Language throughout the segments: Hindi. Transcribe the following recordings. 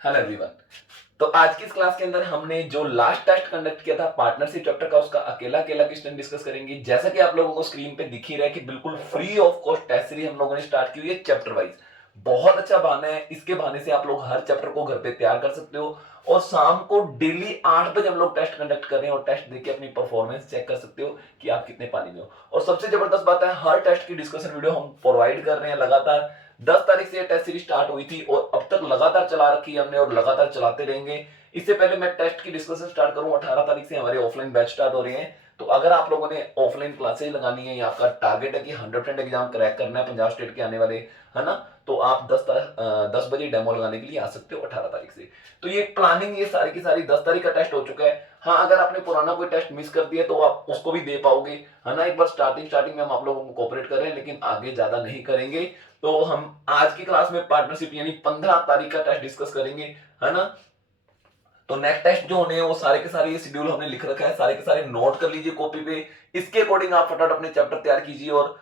Hello everyone. तो आज की इस क्लास के अंदर हमने जो लास्ट टेस्ट कंडक्ट किया था पार्टनरशिप चैप्टर का, उसका अकेला अकेला क्वेश्चन डिस्कस करेंगे। जैसा कि आप लोगों को स्क्रीन पे दिख ही रहा है कि बिल्कुल free of cost test series हम लोगों ने स्टार्ट की हुई है चैप्टर वाइज। बहुत अच्छा बहाना है, इसके बहाने से आप लोग हर चैप्टर को घर पे तैयार कर सकते हो और शाम को डेली 8 बजे हम लोग टेस्ट कंडक्ट कर रहे हैं और टेस्ट देके अपनी परफॉर्मेंस चेक कर सकते हो कि आप कितने पानी में हो। और सबसे जबरदस्त बात है, हर टेस्ट की डिस्कशन वीडियो हम प्रोवाइड कर रहे हैं लगातार। 10 तारीख से टेस्ट सीरीज स्टार्ट हुई थी और अब तक लगातार चला रखी है हमने और लगातार चलाते रहेंगे। इससे पहले मैं टेस्ट की डिस्कशन स्टार्ट करूं, 18 तारीख से हमारे ऑफलाइन बैच स्टार्ट हो रहे हैं। तो अगर आप लोगों ने ऑफलाइन क्लासेज लगानी है या आपका टारगेट है कि 100% एग्जाम क्रैक करना है पंजाब स्टेट के आने वाले, है ना, तो आप 10 बजे डेमो लगाने के लिए आ सकते हो 18 तारीख से। तो ये प्लानिंग, ये सारी की सारी 10 तारीख का टेस्ट हो चुका है। हाँ, अगर आपने पुराना कोई टेस्ट मिस कर दिया तो आप उसको भी दे पाओगे, है ना। एक बार स्टार्टिंग में हम आप लोगों को कोऑपरेट कर रहे हैं, लेकिन आगे ज्यादा नहीं करेंगे। तो हम आज की क्लास में पार्टनरशिप यानी 15 तारीख का टेस्ट डिस्कस करेंगे, है ना। तो नेक्स्ट टेस्ट जो होने हैं वो सारे के सारे ये शेड्यूल हमने लिख रखा है, सारे के सारे नोट कर लीजिए कॉपी पे। इसके अकॉर्डिंग आप फटाफट अपने चैप्टर तैयार कीजिए और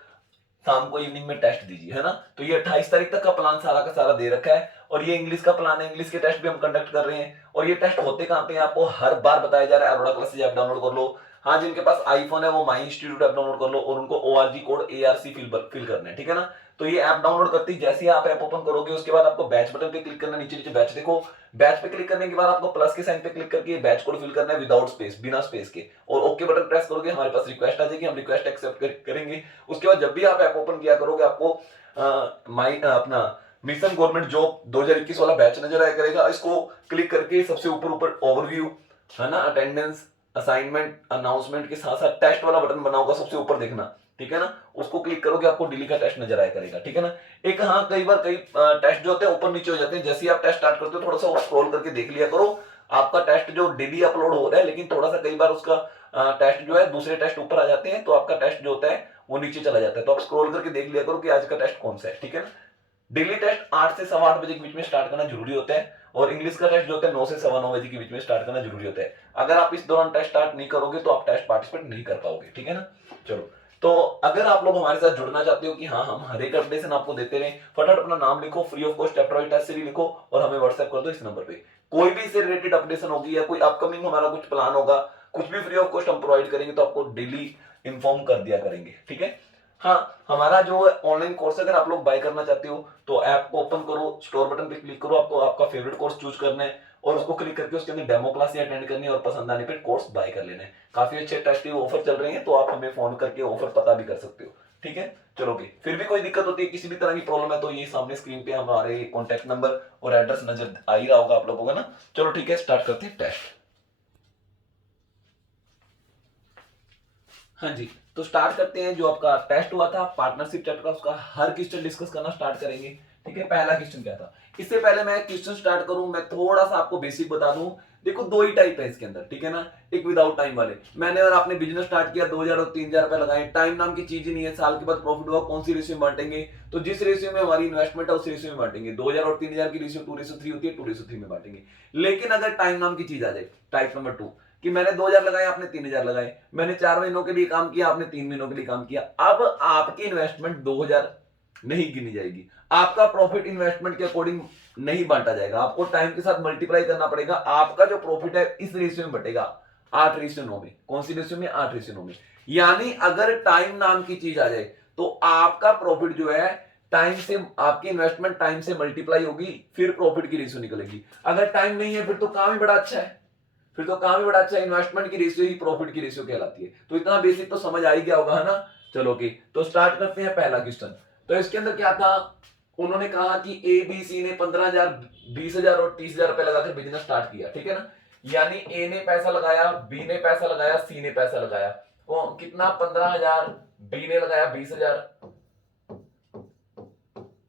शाम को इवनिंग में टेस्ट दीजिए, है ना। तो ये 28 तारीख तक का प्लान सारा का सारा दे रखा है और ये इंग्लिश का प्लान है, इंग्लिश के टेस्ट भी हम कंडक्ट कर रहे हैं। और ये टेस्ट होते कहां पे हैं आपको हर बार बताया जा रहा है। अरोड़ा क्लासेज ऐप डाउनलोड कर लो। हाँ, जिनके पास आईफोन है वो माई इंस्टीट्यूट ऐप डाउनलोड कर लो और उनको ORG कोड ARC फिल करना है, ठीक है ना। तो ये ऐप डाउनलोड करते ही जैसे ही आप ऐप ओपन करोगे उसके बाद आपको बैच बटन पे क्लिक करना है। नीचे नीचे बैच देखो, बैच पे क्लिक करने के बाद आपको प्लस के साइन पे क्लिक करके बैच कोड फिल करना है विदाउट स्पेस, बिना स्पेस के। और ओके बटन प्रेस करोगे, हमारे पास रिक्वेस्ट आ जाएगी, हम रिक्वेस्ट एक्सेप्ट करेंगे। उसके बाद जब भी आप ऐप ओपन किया करोगे आपको अपना मिशन गवर्नमेंट जॉब 2021 वाला बैच नजर आया करेगा। इसको क्लिक करके सबसे ऊपर ऊपर ओवरव्यू, है ना, अटेंडेंस, असाइनमेंट, अनाउंसमेंट के साथ साथ टेस्ट वाला बटन बना होगा सबसे ऊपर, देखना, ठीक है ना। उसको क्लिक करोगे आपको डेली का टेस्ट नजर आया करेगा, ठीक है ना। एक, हाँ, कई बार कई टेस्ट जो होते हैं ऊपर नीचे हो जाते हैं। जैसे ही आप टेस्ट स्टार्ट करते हो थोड़ा सा स्क्रॉल करके देख लिया करो। आपका टेस्ट जो डेली अपलोड हो रहा है, लेकिन थोड़ा सा कई बार उसका टेस्ट जो है दूसरे टेस्ट ऊपर आ जाते हैं, तो आपका टेस्ट जो होता है वो नीचे चला जाता है। तो आप स्क्रॉल करके देख लिया करो कि आज का टेस्ट कौन सा है, ठीक है ना। डेली टेस्ट 8 से 8:15 के बीच में स्टार्ट करना जरूरी होता है और इंग्लिश का टेस्ट जो होता है 9 से 9:15 के बीच में स्टार्ट करना जरूरी होता है। अगर आप इस दौरान टेस्ट स्टार्ट नहीं करोगे तो आप टेस्ट पार्टिसिपेट नहीं कर पाओगे, ठीक है ना। चलो, तो अगर आप लोग हमारे साथ जुड़ना चाहते हो कि हाँ हम हर एक अपडेशन आपको देते रहे, फटाफट अपना नाम लिखो, free of cost chapter wise test series लिखो और हमें व्हाट्सएप कर दो इस नंबर पे। कोई भी इससे रिलेटेड अपडेशन होगी या कोई अपकमिंग हमारा कुछ प्लान होगा, कुछ भी फ्री ऑफ कॉस्ट हम प्रोवाइड करेंगे तो आपको डेली इन्फॉर्म कर दिया करेंगे, ठीक है। हाँ, हमारा जो ऑनलाइन कोर्स अगर आप लोग बाय करना चाहते हो तो ऐप को ओपन करो, स्टोर बटन पे क्लिक करो, आपको आपका फेवरेट कोर्स चूज करना है और उसको क्लिक करके उसके अंदर डेमो क्लास अटेंड करनी है और पसंद आने पे कोर्स बाय कर लेना है। काफी अच्छे अट्रैक्टिव ऑफर चल रहे हैं, तो आप हमें फोन करके ऑफर पता भी कर सकते हो, ठीक है। चलोगे, फिर भी कोई दिक्कत होती है, किसी भी तरह की प्रॉब्लम है, तो ये सामने स्क्रीन पे हमारे कॉन्टेक्ट नंबर और एड्रेस नजर आ ही रहा होगा आप लोगों को ना। चलो ठीक है, स्टार्ट करते हैं टेस्ट। हाँ जी, तो स्टार्ट करते हैं। जो आपका टेस्ट हुआ था पार्टनरशिप चैप्टर का, उसका हर क्वेश्चन डिस्कस करना स्टार्ट करेंगे, ठीक है। पहला क्वेश्चन क्या था, इससे पहले मैं क्वेश्चन स्टार्ट करूं मैं थोड़ा सा आपको बेसिक बता दूं। देखो, दो ही टाइप है इसके अंदर, ठीक है ना। एक विदाउट टाइम वाले, मैंने और आपने बिजनेस स्टार्ट किया, 2000 और 3000 रुपए लगाए, टाइम नाम की चीज ही नहीं है। साल के बाद प्रॉफिट हुआ, कौन सी रेशियो में बांटेंगे, तो जिस रेशियो में हमारी इन्वेस्टमेंट है उस रेशियो में बांटेंगे। 2000 और 3000 की रेशियो 2:3 होती है, 2:3 में बांटेंगे। लेकिन अगर टाइम नाम की चीज आ जाए, टाइप नंबर 2, कि मैंने 2000 लगाए, आपने 3000 लगाए, मैंने 4 महीनों के लिए काम किया, आपने 3 महीनों के लिए काम किया, अब आपकी इन्वेस्टमेंट 2000 नहीं गिनी जाएगी, आपका प्रॉफिट इन्वेस्टमेंट के अकॉर्डिंग नहीं बांटा जाएगा, आपको टाइम के साथ मल्टीप्लाई करना पड़ेगा। आपका जो प्रॉफिट है इस रेशियो में बटेगा, 8:9 में। कौन सी रेशियो में, 8:9 में। यानी अगर टाइम नाम की चीज आ जाए तो आपका प्रॉफिट जो है टाइम से, आपकी इन्वेस्टमेंट टाइम से मल्टीप्लाई होगी, फिर प्रॉफिट की रेशियो निकलेगी। अगर टाइम नहीं है फिर तो काम ही बड़ा अच्छा है, फिर तो काम ही बड़ा अच्छा है। इन्वेस्टमेंट की रेशियो ही प्रॉफिट की रेशियो कहलाती है। तो इतना बेसिक तो समझ आ ही गया होगा, है ना। चलो की, तो स्टार्ट करते हैं पहला क्वेश्चन। तो इसके अंदर क्या था, उन्होंने कहा कि ABC ने 15,000, 20,000 और 30,000 रुपए लगाकर बिजनेस स्टार्ट किया, ठीक है ना। यानी ए ने पैसा लगाया, बी ने पैसा लगाया, सी ने पैसा लगाया। वो कितना, 15,000, बी ने लगाया 20,000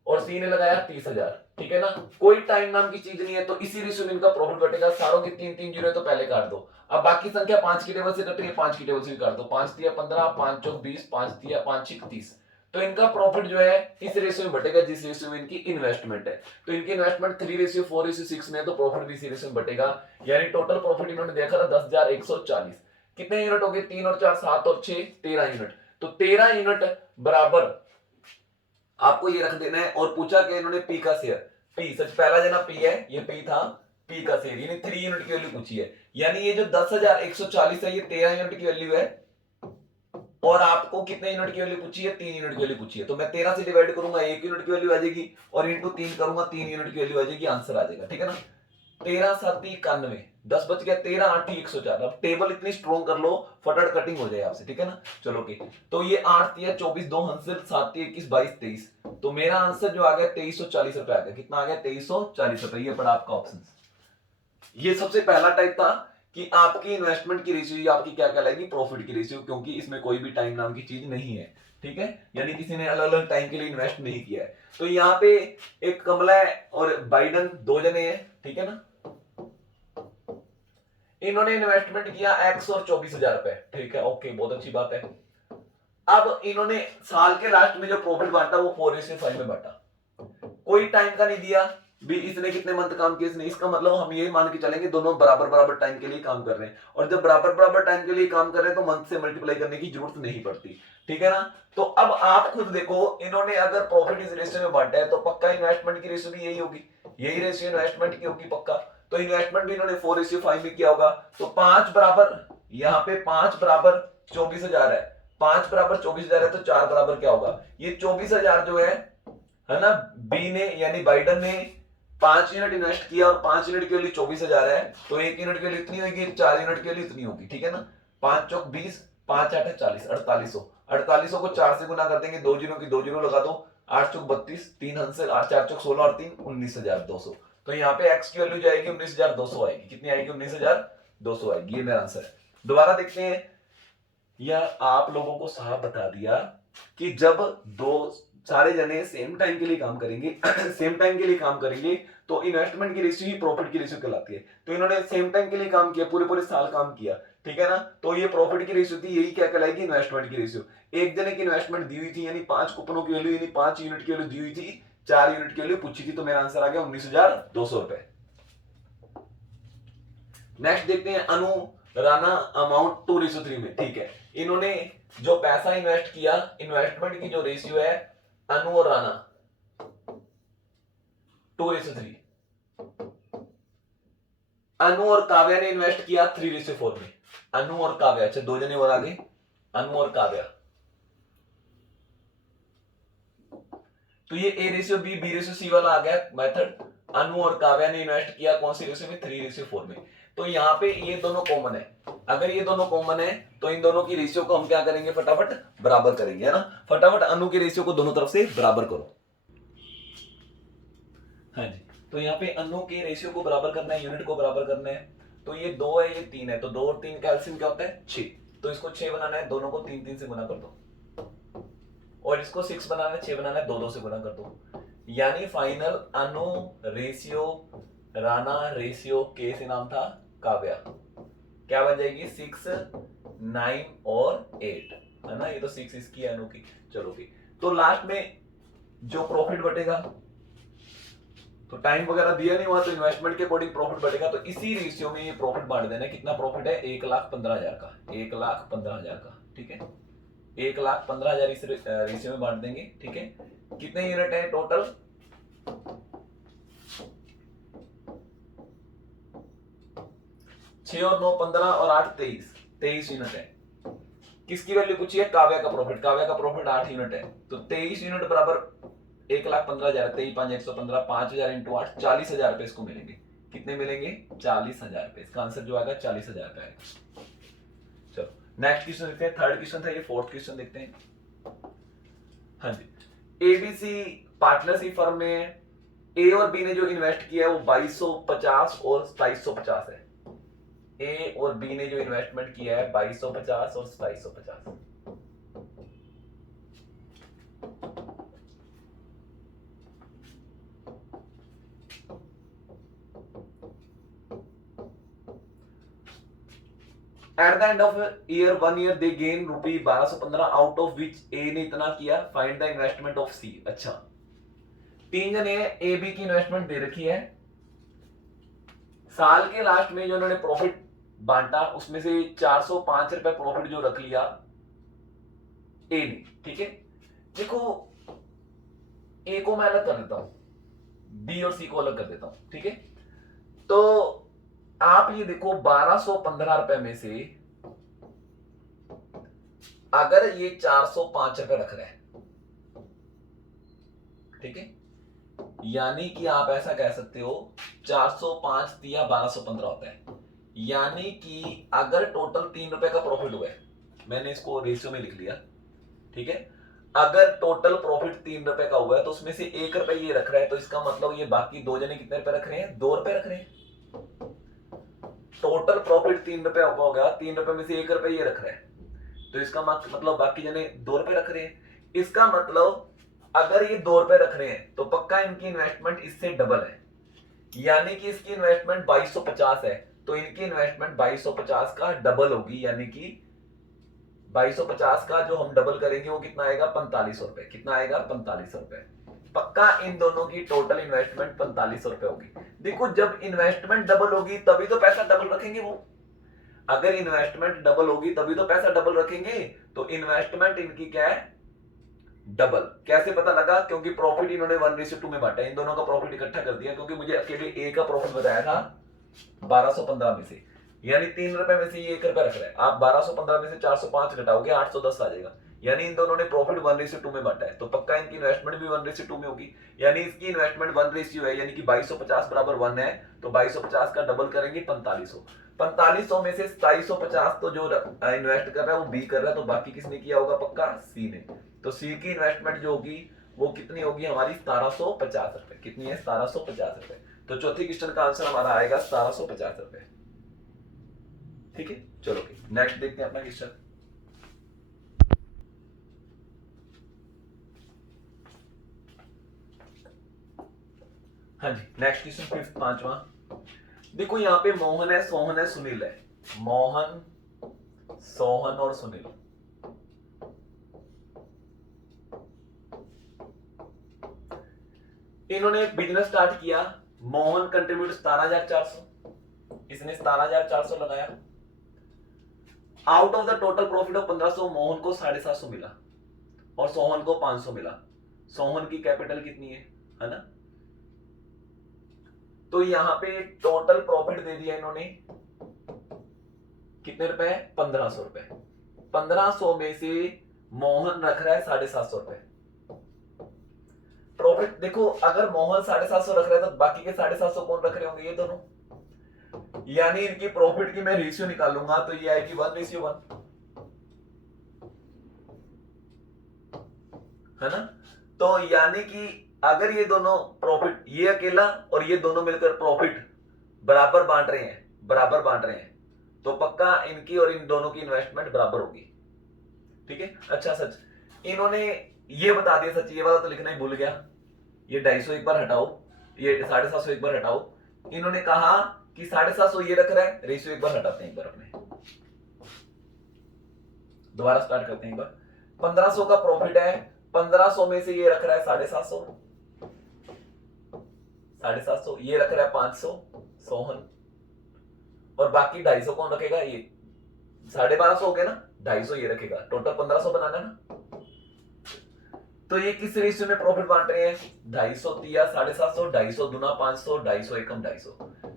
और सी ने लगाया 30,000, ठीक है ना। कोई टाइम नाम की चीज नहीं है, तो इसी रेशियो में इनका प्रॉफिट बटेगा। सारों की 3-3 जीरो है तो पहले काट दो। अब बाकी संख्या 5 की टेबल से कट रही है, 5 की टेबल से भी काट दो। 5 दिया 15, 5 चौक 20, 5 दिया 5 छिक 30। तो इनका प्रॉफिट जो है इस रेशियो में बटेगा जिस रेशियो में इनकी इन्वेस्टमेंट है। तो इनकी इन्वेस्टमेंट 3:4:6 में है, तो प्रॉफिट भी इसी रेशियो में बटेगा। यानी टोटल प्रॉफिट इन्होंने देखा था 10,140। कितने यूनिट हो गए, 3 और 4 7 और 6 13 यूनिट। तो 13 यूनिट बराबर आपको ये रख देना है। और पूछा कि इन्होंने पी का शेयर, पी, सच पहला जना पी है, ये पी था, पी का शेयर, यानी 3 यूनिट की वैल्यू पूछी है। यानी ये जो 10,140 है ये 13 यूनिट की वैल्यू है, और आपको कितने यूनिट की वैल्यू पूछी है, 3 यूनिट की वैल्यू पूछी है। तो मैं 13 से डिवाइड करूंगा 1 यूनिट की वैल्यू आ जाएगी, और इंटू 3 करूंगा 3 यूनिट की वैल्यू आ जाएगी, आंसर आ जाएगा। ठीक है ना, 13 7 91, 10 बच गया, 13 8 104। अब टेबल इतनी स्ट्रॉन्ग कर लो, फटाफट कटिंग हो जाए आपसे। ठीक है ना, चलो ओके। तो ये 8 3 24 2 हंसर 7 21 22 23, तो मेरा आंसर जो आ गया 2340 रुपए आ गया। कितना आ गया, 2340 रुपए। ये पड़ा आपका ऑप्शन। ये सबसे पहला टाइप था कि आपकी इन्वेस्टमेंट की रेशियो आपकी क्या कहलाएगी, प्रॉफिट की रेशियो, क्योंकि इसमें कोई भी टाइम नाम की चीज नहीं है। ठीक है, यानी किसी ने अलग अलग टाइम के लिए इन्वेस्ट नहीं किया है। तो यहाँ पे एक कमला और बाइडन दो जने हैं। ठीक है ना, इन्होंने इन्वेस्टमेंट किया एक्स और 24,000 रुपए। ठीक है, ओके, बहुत अच्छी बात है। अब इन्होंने साल के लास्ट में जो प्रॉफिट बांटा वो 4:5 में बांटा, कोई टाइम का नहीं दिया भी इसने कितने मंथ काम किया इसने। इसका मतलब हम ये मान के चलेंगे दोनों बराबर बराबर टाइम के लिए काम कर रहे हैं, और जब बराबर बराबर टाइम के लिए काम कर रहे हैं तो मंथ से मल्टीप्लाई करने की जरूरत नहीं पड़ती। ठीक है ना, तो अब आप खुद देखो, इन्होंने अगर प्रॉफिट इस रेशियो में बांटा है तो पक्का इन्वेस्टमेंट की रेशियो भी यही होगी, यही रेशियो इन्वेस्टमेंट की होगी पक्का। तो इन्वेस्टमेंट भी इन्होंने 4:5 में किया होगा। तो 5 बराबर, यहाँ पे 5 बराबर 24,000 है, 5 बराबर 24,000 है, तो 4 बराबर क्या होगा, ये 24,000 जो है ना, बी ने यानी बाइडन ने 5 यूनिट इन्वेस्ट किया, और 5 यूनिट की वैल्यू 24,000 है, तो 1 यूनिट की वैल्यू इतनी होगी, 4 यूनिट की वैल्यू इतनी होगी। ठीक है ना, 5 चौक 20, 5 8 40, 4800। 4800 को 4 से गुना कर देंगे, 2 जीरो की 2 जीरो लगा दो, 8 चौक 32, 3 हंस से 4 चौक 16 और 3 19,200। तो यहाँ पे एक्स की वैल्यू जाएगी 19,200 आएगी। कितनी आएगी, 19,200 आएगी। ये मेरा आंसर है। दोबारा देखते हैं, यह आप लोगों को साफ बता दिया कि जब दो सारे जने सेम टाइम के लिए काम करेंगे सेम टाइम के लिए काम करेंगे तो इन्वेस्टमेंट की रेशियो ही प्रॉफिट की रेशियो कहलाती है। तो इन्होंने सेम टाइम के लिए काम किया, पूरे पूरे साल काम किया। ठीक है ना, तो ये प्रॉफिट की रेशियो थी, यही क्या कहलाएगी, इन्वेस्टमेंट की रेशियो। एक जने की इन्वेस्टमेंट दी हुई थी, यानी 5 कूपनों की वैल्यू, यानी 5 यूनिट की वैल्यू दी हुई थी, 4 यूनिट की वैल्यू पूछी थी, तो मेरा आंसर आ गया 19,200 रुपए। नेक्स्ट देखते हैं अनु राणा अमाउंट 2:3 में। ठीक है, इन्होंने जो पैसा इन्वेस्ट किया, इन्वेस्टमेंट की जो रेशियो है अनु और राणा 2:3, अनु और काव्या ने इन्वेस्ट किया 3:4 में। अनु और काव्या, अच्छा दो जने और आगे, अनु और काव्या। तो ये A ratio B ratio C वाला आ गया मेथड। अनु और काव्या ने इन्वेस्ट किया कौन सी रेशियो में, 3:4 में। तो यहाँ पे ये दोनों कॉमन है, अगर ये दोनों कॉमन है तो इन दोनों की रेशियो को हम क्या करेंगे, फटाफट बराबर करेंगे, है ना। फटाफट अनु की रेशियो को दोनों तरफ से बराबर करो। हाँ जी, तो यहाँ पे अनु के रेशियो को बराबर करना है, यूनिट को बराबर करना है। तो ये 2 है, ये 3 है, तो 2 और 3 का एलसीएम क्या होता है, 6। तो इसको 6 बनाना है, दोनों को 3 3 से गुना कर दो, और इसको 6 बनाना है, 6 बनाना है, 2 2 से गुना कर दो। यानी फाइनल अनु रेशियो राणा रेशियो के से नाम था काव्या, क्या बन जाएगी, 6 9 और 8, है ना। ये तो 6 इसकी अनु की। चलो की, तो लास्ट में जो प्रॉफिट बटेगा, तो टाइम वगैरह दिया नहीं हुआ, तो इन्वेस्टमेंट के अकॉर्डिंग प्रॉफिट बढ़ेगा। तो इसी रेशियो में ये प्रॉफिट बांट देना है। कितना प्रॉफिट है, 1,15,000 का, 1,15,000 का। ठीक है, 1,15,000 इस रेशियो में बांट देंगे। ठीक है, कितने यूनिट है टोटल, 6 और 9 15 और 8 23, 23 यूनिट है। किसकी वैल्यू पूछी है, काव्या का प्रॉफिट। काव्या का प्रॉफिट 8 यूनिट है, तो 23 यूनिट बराबर 1,15,000, 23 5 115, 5,000 इंटू 8, 40,000 रुपए इसको मिलेंगे। कितने मिलेंगे, 40,000 रुपए। इसका आंसर जो आएगा 40,000 रुपए आएगा। चलो नेक्स्ट क्वेश्चन देखते हैं, थर्ड क्वेश्चन था ये, फोर्थ क्वेश्चन देखते हैं। हाँ जी, एबीसी पार्टनरशिप फर्म में ए और बी ने जो इन्वेस्ट किया है वो 2,250 और 2,750 है। ए और बी ने जो इन्वेस्टमेंट किया है 2,250 और 2,750। At the end of year 1 year they gain rupee 1,215, out of which A ने इतना किया, find the investment of C. अच्छा, 3 जने ए बी की इन्वेस्टमेंट दे रखी है, साल के लास्ट में जो उन्होंने प्रॉफिट बांटा उसमें से 405 रुपए प्रॉफिट जो रख लिया ए ने। ठीक है, देखो ए को मैं अलग कर देता हूं, बी और सी को अलग कर देता हूं, ठीक है। तो आप ये देखो 1215 रुपए में से अगर ये 405 रुपए रख रहे हैं, ठीक है, यानी कि आप ऐसा कह सकते हो 405 दिया 1215 होता है, यानी कि अगर टोटल 3 रुपए का प्रॉफिट हुआ है, मैंने इसको रेशियो में लिख लिया, ठीक है, अगर टोटल प्रॉफिट 3 रुपए का हुआ है तो उसमें से 1 रुपए ये रख रहा है, तो इसका मतलब ये बाकी दो जने कितने रुपए रख रहे हैं, 2 रुपए रख रहे हैं। टोटल प्रॉफिट 3 रुपए हो गया, 3 रुपए में से 1 रुपए ये रख रहा है, तो इसका मतलब बाकी जने 2 रुपए रख रहे हैं। इसका मतलब अगर ये 2 रुपए रख रहे हैं तो पक्का इनकी इन्वेस्टमेंट इससे डबल है, यानी कि इसकी इन्वेस्टमेंट 2250 है, तो इनकी इन्वेस्टमेंट 2250 का डबल होगी, यानी कि 2250 का जो हम डबल करेंगे वो कितना आएगा, 4500 रुपए। कितना आएगा, 4500 रुपए। पक्का इन दोनों की टोटल इन्वेस्टमेंट 4500 रुपए होगी। देखो जब इन्वेस्टमेंट डबल होगी तभी तो पैसा डबल रखेंगे वो, अगर इन्वेस्टमेंट डबल होगी तभी तो पैसा डबल रखेंगे। तो इन्वेस्टमेंट इनकी क्या है, डबल। कैसे पता लगा, क्योंकि प्रॉफिट इन्होंने 1:2 में बांटा, इन दोनों का प्रॉफिट इकट्ठा कर दिया, क्योंकि मुझे अकेले ए का प्रॉफिट बताया था 1215 में से, यानी 3 रुपए में से ये 1 रुपया रख रहा है। आप 1215 में से 405 घटाओगे 810 आ जाएगा, यानी इन दोनों ने प्रॉफिट 1:2 में बांटा है, तो पक्का इनकी इन्वेस्टमेंट भी 1:2 में होगी, यानी इसकी इन्वेस्टमेंट 1 रेशियो है, यानी कि 2250 बराबर 1 है, तो 2250 का डबल करेंगे 4500। 4500 में से 2750 तो जो इन्वेस्ट कर रहा है वो बी कर रहा है, तो बाकी किसने किया होगा, पक्का सी ने। तो सी की इन्वेस्टमेंट जो होगी वो कितनी होगी हमारी, 1750 रुपए। कितनी है, 1750 रुपए। तो चौथी क्वेश्चन का आंसर हमारा आएगा 1750 रुपए, ठीक है। चलो नेक्स्ट देखते हैं अपना क्वेश्चन। हाँ जी, नेक्स्ट क्वेश्चन फिफ्थ, पांचवा। देखो यहाँ पे मोहन है, सोहन है, सुनील है। मोहन, सोहन और सुनील, इन्होंने बिजनेस स्टार्ट किया। मोहन कंट्रीब्यूट 17,400, इसने 17,400 लगाया। Out of the total profit of 1500 Mohan को 750 मिला और सोहन को 500 मिला। सोहन की कैपिटल कितनी है ना। तो यहां पे टोटल प्रॉफिट दे दिया इन्होंने कितने रुपए, 1500 रुपए। 1500 में से मोहन रख रहा है 750 रुपए प्रॉफिट। देखो अगर मोहन 750 रख रहा है तो बाकी के 750 कौन रख रहे होंगे, ये दोनों, यानी इनकी प्रॉफिट की मैं रेशियो निकालूंगा तो ये आएगी 1:1, है ना। तो यानी कि अगर ये दोनों प्रॉफिट, ये अकेला और ये दोनों मिलकर प्रॉफिट बराबर बांट रहे हैं, तो पक्का इनकी और इन दोनों की इन्वेस्टमेंट बराबर होगी, ठीक है। अच्छा सच, इन्होंने ये बता दिया, सच ये वाला तो लिखना ही भूल गया। ये 250 एक बार हटाओ, ये 750 एक बार हटाओ। इन्होंने कहा कि 750 ये रख रहा है, रेशियो एक बार हटाते हैं, एक बार अपने दोबारा स्टार्ट करते हैं एक बार। 1500 का प्रॉफिट है, 1500 में से ये रख रहा है 750, ये रख रहा है 500 सोहन, और बाकी 250 कौन रखेगा, ये 1250 हो गया ना, 250 ये रखेगा, टोटल 1500 बनाना ना। तो ये किस रेशियो में प्रॉफिट बांट रहे हैं, 250 दिया 750, 250 दूना 500, 250 एकम 250।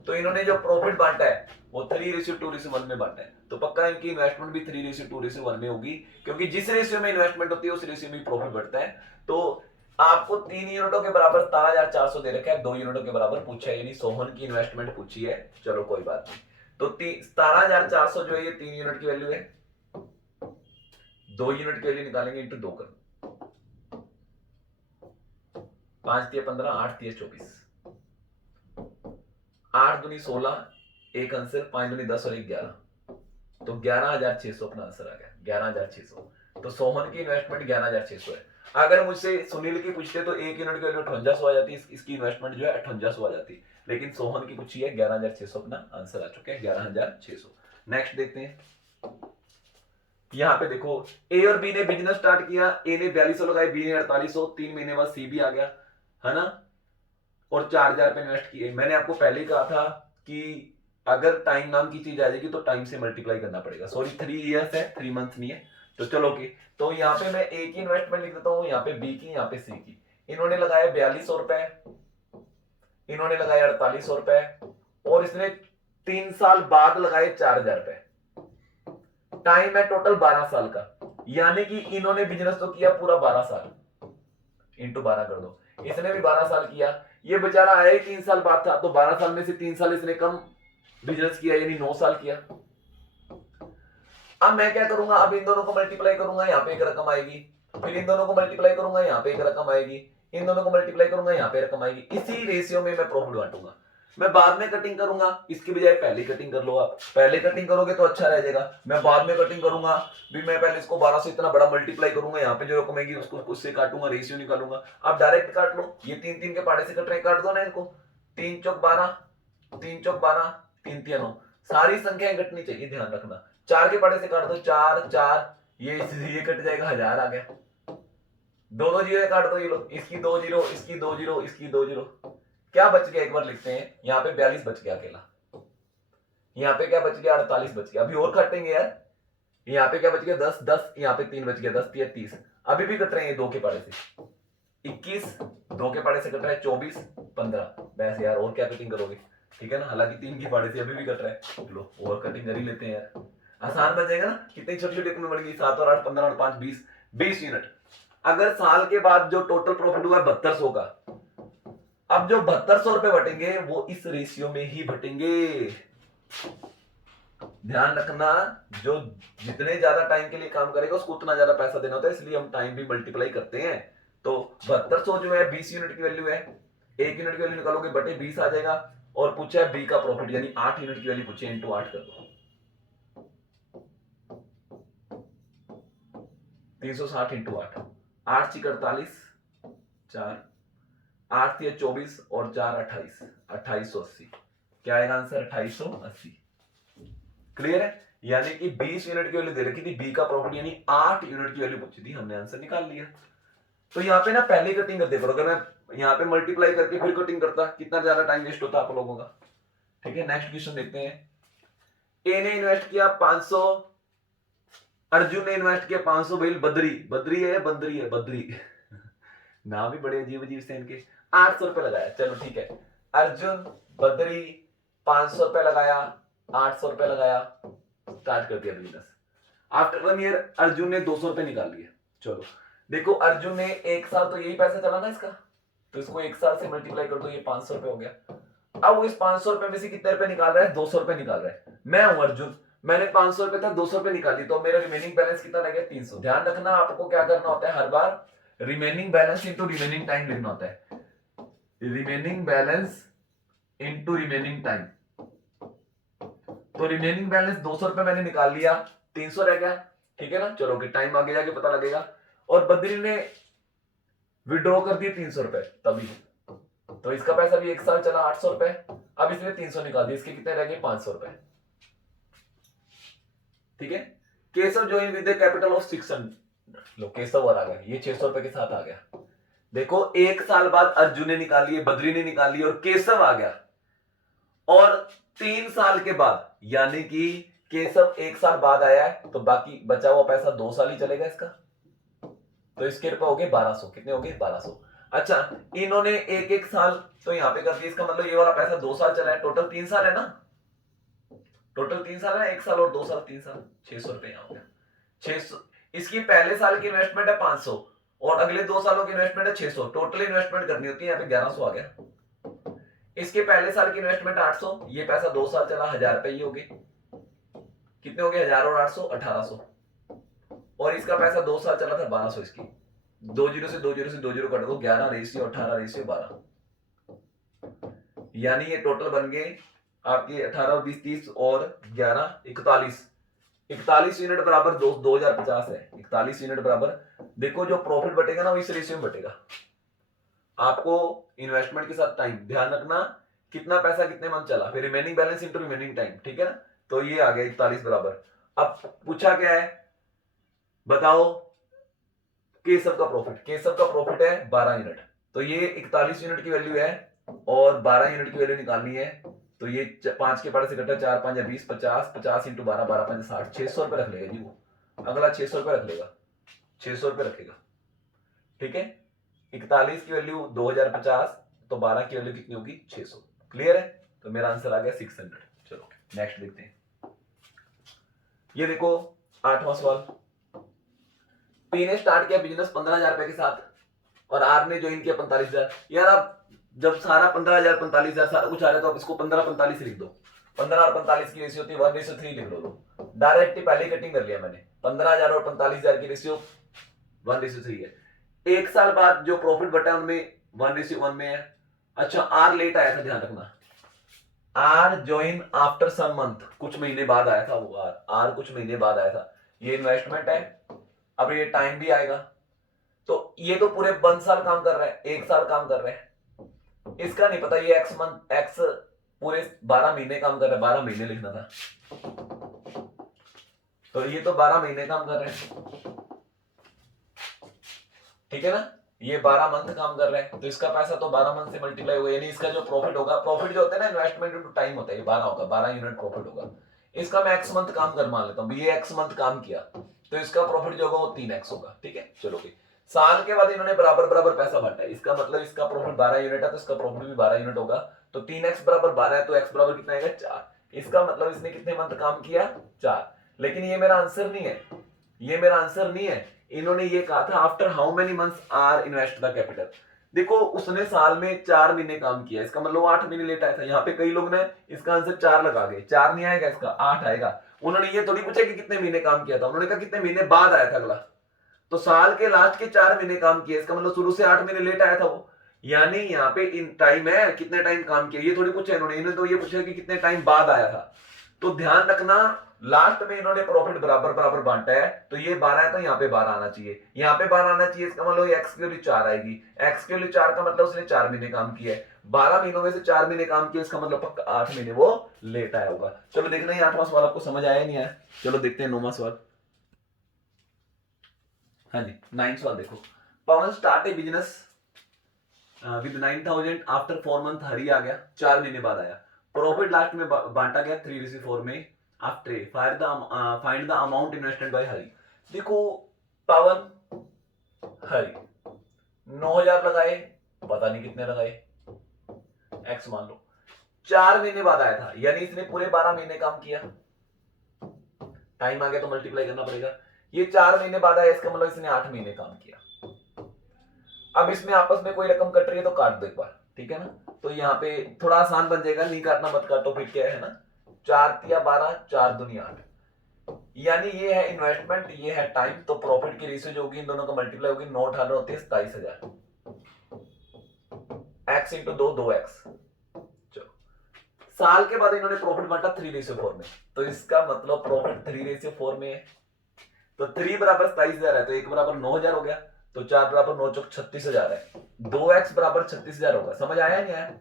तो इन्होंने जो प्रॉफिट बांटा है वो 3:2:1 में बांटा है, तो पक्का इनकी इन्वेस्टमेंट भी 3:2:1 में होगी, क्योंकि जिस रेशियो में इन्वेस्टमेंट होती है उस रेशियो में प्रॉफिट बढ़ता है। तो आपको 3 यूनिटों के बराबर 17,400 दे रखा है, 2 यूनिटों के बराबर पूछा है, यानी सोहन की इन्वेस्टमेंट पूछी है। चलो कोई बात नहीं, तो 17,400 जो है ये 3 यूनिट की वैल्यू है, 2 यूनिट के लिए निकालेंगे इंटू 2 कर, 5 दिए 15, 8 दिए 24, 8 दूनी 16, एक आंसर, 5 दूनी 10 और 1 11, तो 11,600 अपना आंसर आ गया, 11,600। तो सोहन की इन्वेस्टमेंट 11,600 है। अगर मुझसे सुनील की पूछते तो 1 यूनिट की वैल्यू 5800 आ जाती, इसकी इन्वेस्टमेंट जो है 5800 आ जाती, लेकिन सोहन की पूछी है 11,600, अपना आंसर आ चुका है 11,600। नेक्स्ट देखते हैं। यहां पे देखो ए और बी ने बिजनेस स्टार्ट किया, ए ने 4200 लगाए, बी ने 4800, 3 महीने बाद सी भी आ गया, है ना, और 4,000 रुपए इन्वेस्ट किए। मैंने आपको पहले ही कहा था कि अगर टाइम नाम की चीज आ जाएगी तो टाइम से मल्टीप्लाई करना पड़ेगा। सॉरी 3 इयर्स है, 3 मंथ नहीं है। तो चलो की, तो यहाँ पे मैं ए की इन्वेस्टमेंट लिख देता हूँ, यहाँ पे बी की, यहाँ पे सी की। इन्होंने लगाया 4200 रुपए, इन्होंने लगाए 4800 रुपए और इसने 3 साल बाद लगाए 4000 रुपए। टाइम है टोटल 12 साल का, यानी कि इन्होंने बिजनेस तो किया पूरा 12 साल, इंटू 12 कर दो, इसने भी 12 साल किया। ये बेचारा आया ही 3 साल बाद था, तो 12 साल में से 3 साल इसने कम बिजनेस किया, यानी 9 साल किया। अब मैं क्या करूंगा, अब इन दोनों को मल्टीप्लाई करूंगा, यहां पे एक रकम आएगी, फिर इन दोनों को मल्टीप्लाई करूंगा, यहां पे एक रकम आएगी, इन दोनों को मल्टीप्लाई करूंगा, यहां पे रकम आएगी। इसी रेशियो में मैं प्रॉफिट बांटूंगा। मैं बाद में कटिंग करूंगा, इसकी बजाय पहले कटिंग कर लो। आप पहले कटिंग करोगे तो अच्छा रह जाएगा, मैं बाद में कटिंग करूंगा भी, मैं पहले इसको 12 से इतना बड़ा मल्टीप्लाई करूंगा, यहाँ पे जो रकम आएगी उसको उससे काटूंगा, रेशियो निकालूंगा। आप डायरेक्ट काट लो, ये 3 के पाड़े से कट रहे, काट दो ना इनको। 3 चौक 12, 3 चौक 12, 3 3 9, सारी संख्याएं घटनी चाहिए, ध्यान रखना। 4 के पाड़े से काट दो, 4 4, ये कट जाएगा, 1000 आ गया। दो जीरो काट दो, ये लो, इसकी 2 जीरो, इसकी 2 जीरो, इसकी 2 जीरो, क्या बच गया एक बार लिखते हैं। यहाँ पे 42 बच गया अकेला, यहाँ पे क्या बच गया, 48 बच गया। अभी और काटेंगे यार, यहाँ पे क्या बच गया, 10 10, यहाँ पे 3 बच गया, 10 3 30। अभी भी कट रहे हैं 2 के पाड़े से 21, 2 के पाड़े से कट रहा है 24 15। वैसे यार और क्या कटिंग करोगे, ठीक है ना, हालांकि 3 के पाड़े से अभी भी कट रहा है, लो और कटिंग कर ही लेते हैं यार, आसान बन जाएगा ना। कितनी छोटी छोटी रकमें बढ़ गई, 7 और 8 15 और 5 20, 20 यूनिट। अगर साल के बाद जो टोटल प्रॉफिट हुआ है 7200 का, अब जो 7200 रुपए बटेंगे वो इस रेशियो में ही बटेंगे। ध्यान रखना, जो जितने ज्यादा टाइम के लिए काम करेगा उसको उतना ज्यादा पैसा देना होता है, इसलिए हम टाइम भी मल्टीप्लाई करते हैं। तो 7200 जो है 20 यूनिट की वैल्यू है, 1 यूनिट की वैल्यू निकालोगे बटे 20 आ जाएगा। और पूछा है बी का प्रॉफिट, यानी 8 यूनिट की वैल्यू पूछे, इंटू 8 कर दो, 360 इंटू 8, 8 6 48, 4 8 3 24 और 4 28, 2880। क्या आएगा आंसर, 2880। क्लियर है, यानी कि 20 यूनिट की वैल्यू दे रखी थी, बी का प्रॉफिट यानी 8 यूनिट की वैल्यू पूछी थी, हमने आंसर निकाल लिया। तो यहाँ पे ना पहली कटिंग करते, पर अगर मैं यहाँ पे मल्टीप्लाई करके फिर कटिंग करता, कितना ज्यादा टाइम वेस्ट होता आप लोगों का। ठीक है, नेक्स्ट क्वेश्चन देखते हैं। ए ने इन्वेस्ट किया 500, अर्जुन ने इन्वेस्ट किया 500, बेल बद्री, बद्री है बंदरी है, बद्री नाम भी बड़े अजीब अजीब से इनके। 800 रुपए लगाया, चलो ठीक है, अर्जुन बद्री 500 रुपए लगाया, 800 रुपए लगाया, स्टार्ट कर दिया बिजनेस। आफ्टर 1 ईयर अर्जुन ने 200 रुपए निकाल लिए। चलो देखो, अर्जुन ने 1 साल तो यही पैसा चला ना इसका, तो इसको 1 साल से मल्टीप्लाई कर दो, ये 500 रुपए हो गया। अब वो इस 500 रुपए में से कितने रुपए निकाल रहा है, 200 रुपए निकाल रहा है। मैं हूं अर्जुन, मैंने 500 रुपए था 200 रुपए निकाली, तो मेरा रिमेनिंग बैलेंस कितना रह गया, 300। ध्यान रखना, आपको क्या करना होता है, हर बार remaining balance into remaining time लिखना होता है, remaining balance into remaining time. तो रिमेनिंग बैलेंस 200 रुपए मैंने निकाल लिया, 300 रह गया, ठीक है ना। चलो कि टाइम आगे जाके पता लगेगा। और बद्री ने विड्रॉ कर दिए 300 रुपए तभी, तो इसका पैसा भी 1 साल चला 800 रुपए। अब इसने 300 निकाल दिए, इसके कितने रह गए, 500 रुपए। ठीक है, Keshav join with the capital of 600, लो केशव और आ गया, ये 600 रुपए के साथ आ गया। देखो 1 साल बाद अर्जुन ने निकाली है, बद्री ने निकाली और केशव आ गया। और 3 साल के बाद, यानी कि केशव 1 साल बाद आया है, तो बाकी बचा हुआ पैसा 2 साल ही चलेगा इसका, तो इसके रुपए हो गए 1200। कितने हो गए, 1200। अच्छा, इन्होंने 1 साल तो यहाँ पे कर दिया, इसका मतलब ये वाला पैसा 2 साल चला है, टोटल 3 साल है ना, टोटल 3 साल है, 1 साल और 2 साल 3 साल, 600 रुपए यहाँ हो गया। 600, इसकी पहले साल की इन्वेस्टमेंट है 500 और अगले 2 सालों की इन्वेस्टमेंट है 600, टोटल इन्वेस्टमेंट करनी होती है, यहाँ पे 1100 आ गया। इसके पहले साल की इन्वेस्टमेंट 800, ये पैसा 2 साल चला, 1000 रुपए ही हो गए। कितने हो गए, 1000 और 800 1800। और इसका पैसा 2 साल चला था 1200, इसकी 2 जीरो से 2 जीरो से 2 जीरो कट दो, 11 रेशियो 18 रेशियो 12, यानी ये टोटल बन गए आपके 18 20 30 और 11 41। 41 यूनिट बराबर 2050 है। 41 यूनिट बराबर, देखो जो प्रॉफिट बटेगा ना वो इस रेशियो में बटेगा। आपको इन्वेस्टमेंट के साथ टाइम ध्यान रखना, कितना पैसा कितने मंथ चला, फिर remaining balance into remaining time, ठीक है ना। तो ये आ गया 41 बराबर। अब पूछा क्या है, बताओ केशव का प्रॉफिट, केशव का प्रॉफिट है 12 यूनिट, तो ये 41 यूनिट की वैल्यू है और 12 यूनिट की वैल्यू निकालनी है, तो ये 5 के पाड़े से कटा, 4 5 20 50, 50 इंटू 12, 12 5 60, 600 रुपए रख लेगा जी वो, अगला 600 रुपए रख लेगा, 600 रुपए रखेगा। ठीक है, 41 की वैल्यू 2050, तो 12 की वैल्यू कितनी होगी 600। क्लियर है? तो मेरा आंसर आ गया 600। चलो नेक्स्ट देखते हैं। ये देखो 8वां सवाल। पी ने स्टार्ट किया बिजनेस 15,000 रुपए के साथ और आर ने ज्वाइन किया 45,000। यार आप जब सारा 15,000 45,000 सारा कुछ आ रहा है तो आप इसको 15 45 लिख दो। 15 और 45 की रेशियो होती है 1:3 लिख लो। डायरेक्ट पहले कटिंग कर लिया मैंने। 15,000 और 45,000 की रेशियो 1:3 है। एक साल बाद जो प्रॉफिट बटा उनमें 1:1 में है। अच्छा आर लेट आया था, ध्यान रखना। Are join after some month, कुछ महीने बाद आया था वो। आर कुछ महीने बाद आया था। ये इन्वेस्टमेंट है, अब ये टाइम भी आएगा। तो ये तो पूरे 1 साल काम कर रहा है, 1 साल काम कर रहा है। इसका नहीं पता ये एक्स मंथ एक्स पूरे 12 महीने काम कर रहा है। 12 महीने लिखना था, तो ये तो 12 महीने काम कर रहे हैं, ठीक है ना। ये 12 मंथ काम कर रहा है, तो इसका पैसा तो 12 मंथ से मल्टीप्लाई होगा। यानी इसका जो प्रॉफिट होगा, प्रॉफिट जो होता है ना इन्वेस्टमेंट इनटू टाइम होता है, ये 12 होगा, 12 यूनिट प्रॉफिट होगा। इसका मैं एक्स मंथ काम कर मान लेता हूं, ये एक्स मंथ काम किया तो इसका प्रॉफिट जो होगा वो 3x होगा। ठीक है, चलो भाई। साल के बाद इन्होंने बराबर बराबर पैसा बांटा है, इसका मतलब इसका प्रॉफिट 12 यूनिट है तो इसका प्रॉफिट भी 12 यूनिट होगा। तो 3x बराबर 12 है, तो x बराबर कितना आएगा 4। इसका मतलब इसने कितने मंथ काम किया 4। लेकिन ये मेरा आंसर नहीं है, ये मेरा आंसर नहीं है। इन्होंने ये कहा था after how many months are invest the capital. देखो उसने साल में 4 महीने काम किया, इसका मतलब 8 महीने लेट आया था। यहाँ पे कई लोग ने इसका आंसर 4 लगा गए, 4 नहीं आएगा, इसका 8 आएगा। उन्होंने ये थोड़ी पूछा कि कितने महीने काम किया था, उन्होंने कहा कितने महीने बाद आया था अगला। तो साल के लास्ट के 4 महीने काम किया, इसका मतलब शुरू से 8 महीने लेट आया था वो। यानी यहाँ पे इन टाइम है कितने टाइम काम किया, ये थोड़ी पूछा इन्होंने तो ये पूछा कि कितने टाइम बाद आया था। तो ध्यान रखना लास्ट में इन्होंने प्रॉफिट बराबर बराबर बांटा है, तो ये 12 है तो यहाँ पे 12 आना चाहिए, यहाँ पे 12 आना चाहिए। इसका मतलब एक्स के लिए 4 आएगी, एक्स के लिए 4 का मतलब उसने 4 महीने काम किया है। 12 महीनों में से 4 महीने काम किया, इसका मतलब पक्का 8 महीने वो लेट आया होगा। चलो देखना ये 8वां सवाल आपको समझ आया नहीं आया। चलो देखते हैं 9वां सवाल। हाँ जी 9th सवाल देखो। Pawan start a business with 9,000 after 4 month. Hari आ गया, 4 महीने बाद आया। प्रॉफिट लास्ट में बांटा गया 3:4 में। After find the amount invested by Hari. देखो पवन हरी 9,000 लगाए, पता नहीं कितने लगाए, एक्स मान लो। 4 महीने बाद आया था, यानी इसने पूरे 12 महीने काम किया। टाइम आ गया तो मल्टीप्लाई करना पड़ेगा। ये 4 महीने बाद आया, इसका मतलब इसने 8 महीने काम किया। अब इसमें आपस में कोई रकम कट रही है तो काट दो एक बार, ठीक है ना। तो यहाँ पे थोड़ा आसान बन जाएगा, नहीं काटना मत काटो, फिर क्या है ना 4 तिया 12, 4 दूनी 8। यानी ये है इन्वेस्टमेंट, ये है टाइम। तो प्रॉफिट की रेशियो जो होगी इन दोनों का मल्टीप्लाई होगी। 9 18 होती है 27,000। x into 2 2x। चलो साल के बाद इन्होंने प्रॉफिट बांटा 3:4 में, तो इसका मतलब प्रॉफिट 3:4 में है। तो 3 बराबर 27,000 है, तो 1 बराबर 9,000 हो गया। तो 4 बराबर 9 चौक 36,000 है। 2x बराबर 36,000 होगा। समझ आया नहीं आया?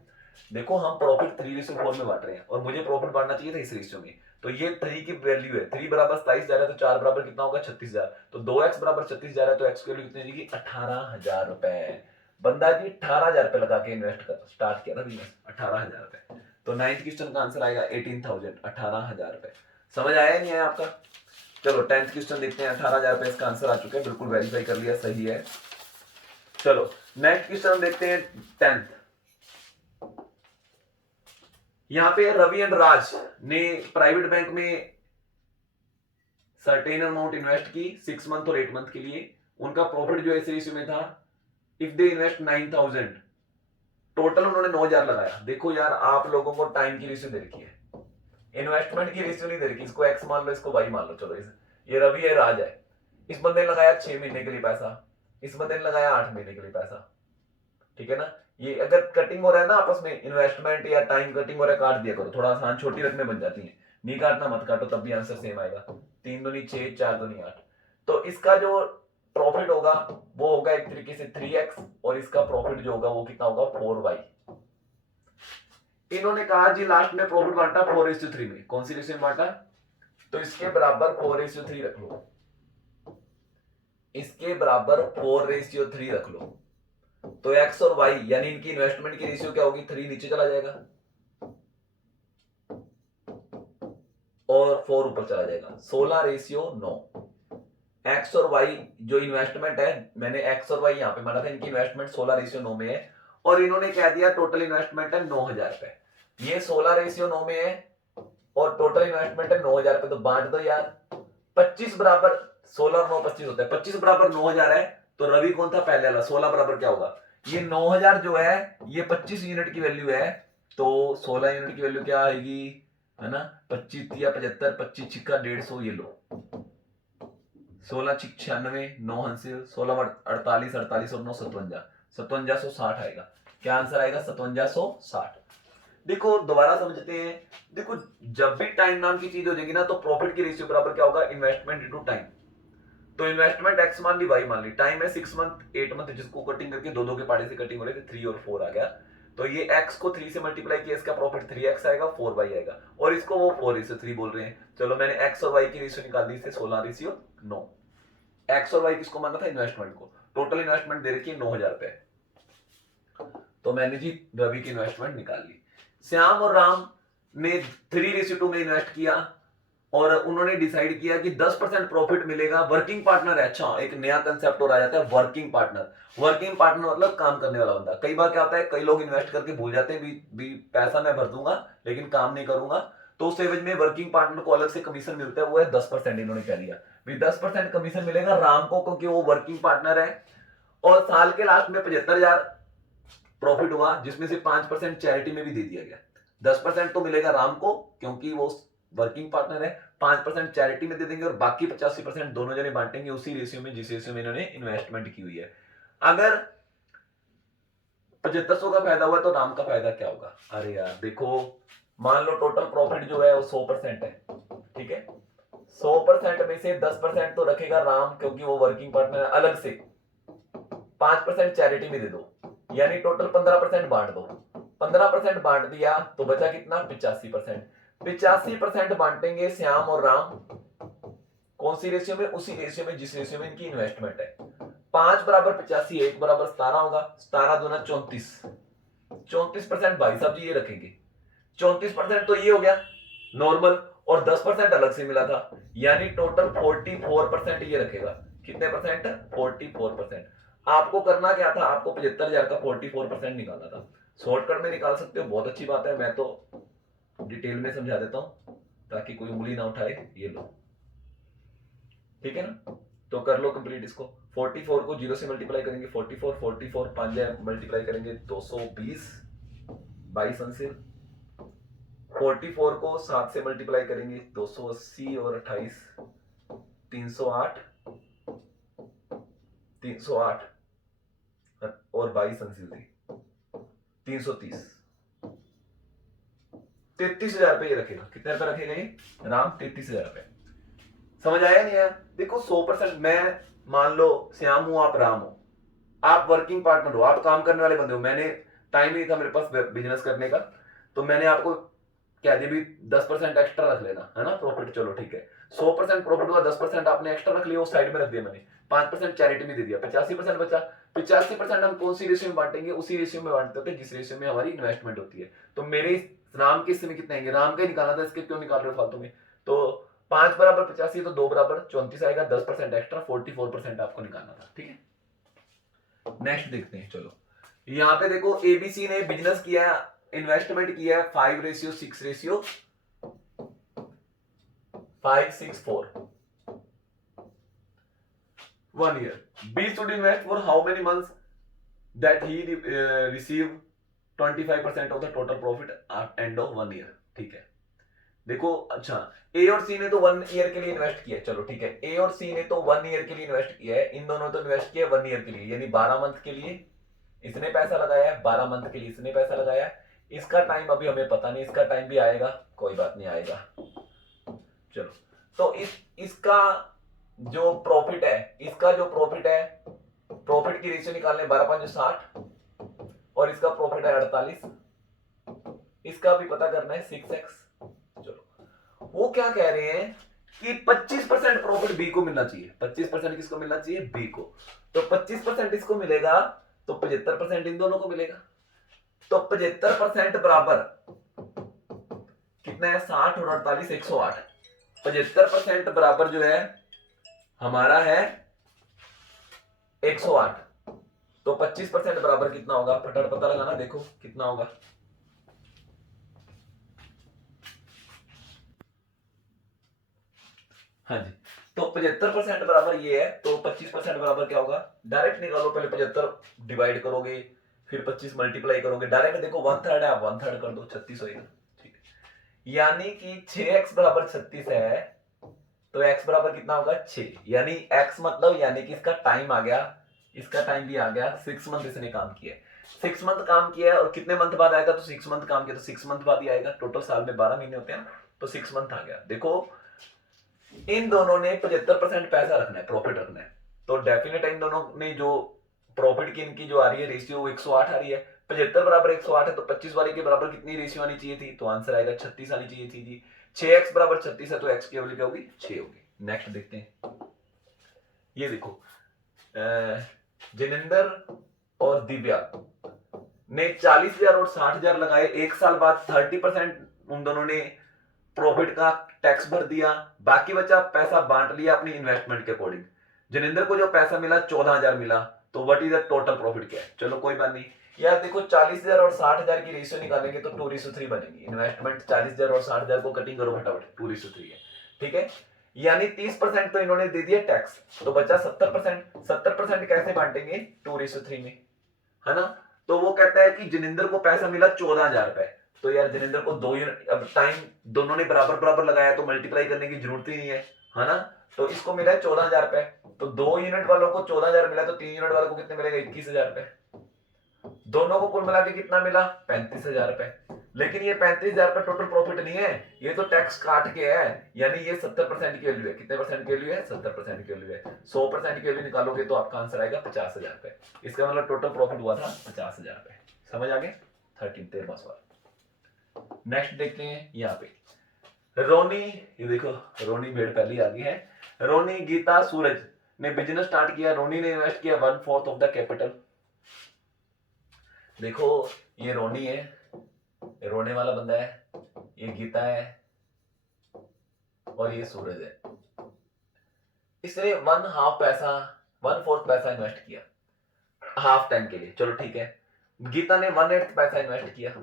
देखो हम प्रॉफिट 3:4 में बांट रहे हैं और मुझे प्रॉफिट बांटना चाहिए था इस रेशियो में। तो ये 3 की वैल्यू है, 3 बराबर 27,000 है, तो 4 बराबर कितना होगा 36,000। तो 2x बराबर 36,000 है, तो x की वैल्यू कितनी होगी 18,000 रुपए। बंदा जी 18,000 रुपए लगा के इन्वेस्ट कर स्टार्ट किया था बिजनेस, 18,000 रुपए। तो 9th क्वेश्चन का आंसर आएगा 18,000, 18,000 रुपए। समझ आया नहीं आया आपका? चलो 10th क्वेश्चन देखते हैं। 18,000 रुपए इसका आंसर आ चुका है, बिल्कुल वेरीफाई कर लिया, सही है। चलो नेक्स्ट क्वेश्चन देखते हैं 10th। यहां पे रवि एंड राज ने प्राइवेट बैंक में सर्टेन अमाउंट इन्वेस्ट की 6 मंथ और 8 मंथ के लिए। उनका प्रॉफिट जो इस रेशियो में था, इफ दे इन्वेस्ट 9,000, टोटल उन्होंने 9,000 लगाया। देखो यार आप लोगों को टाइम की रेशियो दे रखी है, इन्वेस्टमेंट की रेशियो नहीं दे रखी। इसको एक्स मान लो, इसको वाई मान लो। चलो ये रवि है, राज है। इस बंदे ने लगाया 6 महीने के लिए पैसा, इस बंदे ने लगाया 8 महीने के लिए पैसा, ठीक है ना। ये अगर कटिंग हो रहा है ना आपस में, इन्वेस्टमेंट या टाइम कटिंग हो रहा है, काट दिया करो, थोड़ा आसान, छोटी रकमें बन जाती हैं। नहीं काटना मत काटो, तब भी आंसर सेम आएगा। 3 दूनी 6, 4 दूनी 8। तो इसका जो प्रॉफिट होगा वो होगा एक तरीके से 3x, और इसका प्रॉफिट जो होगा वो कितना होगा 4y। इन्होंने कहा जी लास्ट में प्रॉफिट बांटा 4:3 में। कौन सी रेशियो में बांटा? तो इसके बराबर 4:3 रख लो, इसके बराबर 4:3 रख लो। तो x और y यानी इनकी इन्वेस्टमेंट की रेशियो क्या होगी, 3 नीचे चला जाएगा और 4 ऊपर चला जाएगा। 16:9। x और y जो इन्वेस्टमेंट है, मैंने x और y यहां पे माना था, इनकी इन्वेस्टमेंट 16:9 में है। और इन्होंने कह दिया टोटल इन्वेस्टमेंट है 9,000 रुपए। ये 16:9 में है और टोटल इन्वेस्टमेंट है 9,000 रुपए। तो बांट दो यार, 25 बराबर 16 और 9 25 होता है, 25 बराबर 9,000 है। तो रवि कौन था पहले वाला, 16 बराबर क्या होगा, ये 9,000 जो है ये 25 यूनिट की वैल्यू है, तो 16 यूनिट की वैल्यू क्या आएगी, है ना, 25 या 75, 25 छिक्का 150, ये लो 16 छिक 96, 9 हंसिल 16 48, 48 और 9 57, 5760 आएगा। क्या आंसर आएगा, 5760। देखो दोबारा समझते हैं, देखो जब भी टाइम नाम की चीज हो जाएगी ना तो प्रॉफिट की रेशियो बराबर क्या होगा, इन्वेस्टमेंट इनटू टाइम। तो इन्वेस्टमेंट एक्स मान ली, वाई मान ली, टाइम है 6 मंथ 8 मंथ, जिसको कटिंग करके दो दो के पाड़े से कटिंग हो रही थी, 3 और 4 आ गया। तो ये x को 3 से मल्टीप्लाई किया, इसका प्रॉफिट 3x आएगा, 4y आएगा, और इसको वो 4:3 बोल रहे हैं। चलो मैंने x और y की रेशियो निकाल दी, इससे 16:9। x और y किसको मानना था, इन्वेस्टमेंट को। टोटल इन्वेस्टमेंट दे रखी है 9,000 रुपए, तो मैंने जी रवि की इन्वेस्टमेंट निकाल ली। श्याम और राम ने 3:2 में इन्वेस्ट किया और उन्होंने डिसाइड किया कि 10% प्रॉफिट मिलेगा। वर्किंग पार्टनर है, अच्छा एक नया कंसेप्ट और आ जाता है, वर्किंग पार्टनर। वर्किंग पार्टनर मतलब काम करने वाला बंदा। कई बार क्या होता है, कई लोग इन्वेस्ट करके भूल जाते हैं भी पैसा मैं भर दूंगा लेकिन काम नहीं करूंगा, तो उस एवज में वर्किंग पार्टनर को अलग से कमीशन मिलता है, वो है 10%। इन्होंने कह दिया भी 10% कमीशन मिलेगा राम को, क्योंकि वो वर्किंग पार्टनर है। और साल के लास्ट में 75,000 प्रॉफिट हुआ, जिसमें से 5% चैरिटी में भी दे दिया गया। 10% तो मिलेगा राम को क्योंकि वो वर्किंग पार्टनर है, 5% चैरिटी में दे देंगे और बाकी 85% दोनों जने बांटेंगे उसी रेशियो में जिस रेशियो में इन्होंने इन्वेस्टमेंट की हुई है। अगर 7500 का फायदा हुआ तो राम का फायदा क्या होगा, अरे यार देखो, मान लो टोटल प्रॉफिट जो है वो 100% है, ठीक है, 100% में से 10% तो रखेगा राम क्योंकि वो वर्किंग पार्टनर है अलग से, 5% चैरिटी में दे दो, यानी टोटल 15% बांट दो। 15% बांट दिया तो बचा कितना, 85%। 85% बांटेंगे श्याम और राम, कौन सी रेशियो में, उसी रेशियो में जिस रेशियो में इनकी इन्वेस्टमेंट है। 5 बराबर 85, 1 बराबर 17 होगा, 17 दूना 34, 34% भाई साहब जी ये रखेंगे। 34% तो ये हो गया नॉर्मल, और 10% अलग से मिला था, यानी टोटल 44% ये रखेगा। कितने परसेंट, 44%। आपको करना क्या था, आपको 75,000 का 44% निकालना था। शॉर्टकट में निकाल सकते हो, बहुत अच्छी बात है, मैं तो डिटेल में समझा देता हूं ताकि कोई उंगली ना उठाए। ये लो, ठीक है ना, तो कर लो कंप्लीट इसको। 44 को 0 से मल्टीप्लाई करेंगे 44, 44 5 मल्टीप्लाई करेंगे 220, 22 अंसिल। 44 को 7 से मल्टीप्लाई करेंगे 280 और 28 308, 308 और 22 अंसिल थी 330, 33,000 रुपए ये रखेगा। कितने रुपए रखेगा ये राम, 33,000 रुपए। समझ आया नहीं आया, देखो 100%, मैं मान लो श्याम हूं, आप राम हो, आप वर्किंग पार्टनर हो, आप काम करने वाले बंदे हो, मैंने टाइम नहीं था मेरे पास बिजनेस करने का, तो मैंने आपको क्या दिया भी 10% एक्स्ट्रा रख लेना, है ना प्रॉफिट। चलो ठीक है, 100% प्रॉफिट हुआ, 10% आपने एक्स्ट्रा रख लिया, उस साइड में रख दिया मैंने, 5% चैरिटी में दे दिया, 85% बचा। 85% हम कौन सी रेशियो में बांटेंगे, उसी रेशियो में बांटते होते जिस रेशियो में हमारी इन्वेस्टमेंट होती है। तो मेरे राम के हिस्से में कितने आएंगे, राम का ही निकालना था, इसके क्यों निकाल रहे हो फालतू में। तो 5 बराबर 85 तो 2 बराबर 34 आएगा, 10% एक्स्ट्रा 44% आपको निकालना था, ठीक है। नेक्स्ट देखते हैं, चलो यहाँ पे देखो एबीसी ने बिजनेस किया, इन्वेस्टमेंट किया है 5:6 564 1 year. B should invest for how many months that he receive 25% of the total profit at end of 1 year. ठीक है, देखो अच्छा ए और सी ने तो 1 ईयर के लिए इन्वेस्ट किया, चलो ठीक है, ए और सी ने तो 1 ईयर के लिए इन्वेस्ट किया है, इन दोनों तो इन्वेस्ट किया 1 ईयर के लिए, यानी 12 मंथ के लिए इसने पैसा लगाया है, 12 मंथ के लिए इसने पैसा लगाया है। इसका टाइम अभी हमें पता नहीं, इसका टाइम भी आएगा, कोई बात नहीं आएगा। चलो तो इसका जो प्रॉफिट है, इसका जो प्रॉफिट है, प्रॉफिट की रेशियो निकालने 12 60 और इसका प्रॉफिट है 48, इसका भी पता करना है 6x। चलो वो क्या कह रहे हैं कि 25% प्रॉफिट बी को मिलना चाहिए, 25% किसको मिलना चाहिए, बी को। तो 25% इसको मिलेगा तो 75% इन दोनों को मिलेगा। तो 75% बराबर कितना है, 60 और 48 108। 75% बराबर जो है हमारा है 108। तो 25% बराबर कितना होगा, फटाफट पता लगाना, देखो कितना होगा। हाँ जी, तो 75% बराबर ये है, तो 25% बराबर क्या होगा, डायरेक्ट निकालो, पहले 75 डिवाइड करोगे, फिर 25 मल्टीप्लाई करोगे, डायरेक्ट देखो 1/3 है, आप 1/3 कर दो, 36 होगा। ठीक है, यानी कि 6x बराबर 36 है, तो x बराबर कितना होगा 6, यानी x मतलब यानी कि इसका टाइम आ गया, इसका टाइम भी आ गया, 6 मंथ इसने काम किया है, 6 मंथ काम किया है, और कितने मंथ बाद आएगा, तो 6 मंथ काम किया तो 6 मंथ बाद ही आएगा, टोटल साल में 12 महीने होते हैं, तो 6 मंथ आ गया। देखो इन दोनों ने 75% पैसा रखना है, प्रॉफिट रखना है, तो डेफिनेट इन दोनों ने जो प्रॉफिट की इनकी जो आ रही है रेशियो, वो 108 आ रही है, 75 बराबर 108 है, तो 25 वाले के बराबर कितनी रेशियो आनी चाहिए थी, तो आंसर आएगा 36 आनी चाहिए थी जी। 6x बराबर 36 है, तो x की वैल्यू क्या होगी, 6 होगी। नेक्स्ट देखते हैं, ये देखो जिनेंद्र और दिव्या ने 40,000 और 60,000 लगाए, एक साल बाद 30% उन दोनों ने प्रॉफिट का टैक्स भर दिया, बाकी बचा पैसा बांट लिया अपनी इन्वेस्टमेंट के अकॉर्डिंग। जिनेंद्र को जो पैसा मिला 14,000 मिला, तो what is the total profit क्या है, चलो कोई बात नहीं यार, देखो 40,000 और 60,000 की रेशियो निकालेंगे तो 2:3 बनेगी, इन्वेस्टमेंट 40,000 और 60,000 को कटिंग करो फटाफट, 2:3 है, ठीक है, यानी 30% तो इन्होंने दे दिया टैक्स, तो बचा 70%, 70% कैसे बांटेंगे, 2:3 में, है ना। तो वो कहता है कि जिनेंद्र को पैसा मिला 14,000 रुपए, तो यार जिनेंद्र को 2 यूनिट, अब टाइम दोनों ने बराबर बराबर लगाया, तो मल्टीप्लाई करने की जरूरत ही नहीं है ना, तो इसको मिला है 14,000 रुपए, तो 2 यूनिट वालों को 14,000 मिला, तो 3 यूनिट वालों को कितने मिलेगा, 21,000 रुपए, दोनों को कुल मिला के कितना मिला, 35,000 रुपए। लेकिन ये 35,000 रुपए टोटल प्रॉफिट नहीं है, ये तो टैक्स काट के है, यानी ये 70% की वैल्यू है, कितने परसेंट की वैल्यू है, 70% की वैल्यू है, 100% की वैल्यू निकालोगे तो आपका आंसर आएगा 50,000 रुपए, इसका मतलब टोटल प्रॉफिट हुआ था 50,000 रुपए। समझ आ गए, 13वां सवाल। नेक्स्ट देखते हैं, यहाँ पे रोनी, ये देखो रोनी भेड़ पहले आ गई है, रोनी, गीता, सूरज ने बिजनेस स्टार्ट किया, रोनी ने इन्वेस्ट किया 1/4 ऑफ द कैपिटल। देखो ये रोनी है, रोने वाला बंदा है, ये गीता है और ये सूरज है, इसने 1/2 पैसा, 1/4 पैसा इन्वेस्ट किया हाफ टाइम के लिए, चलो ठीक है, गीता ने 1/8 पैसा इन्वेस्ट किया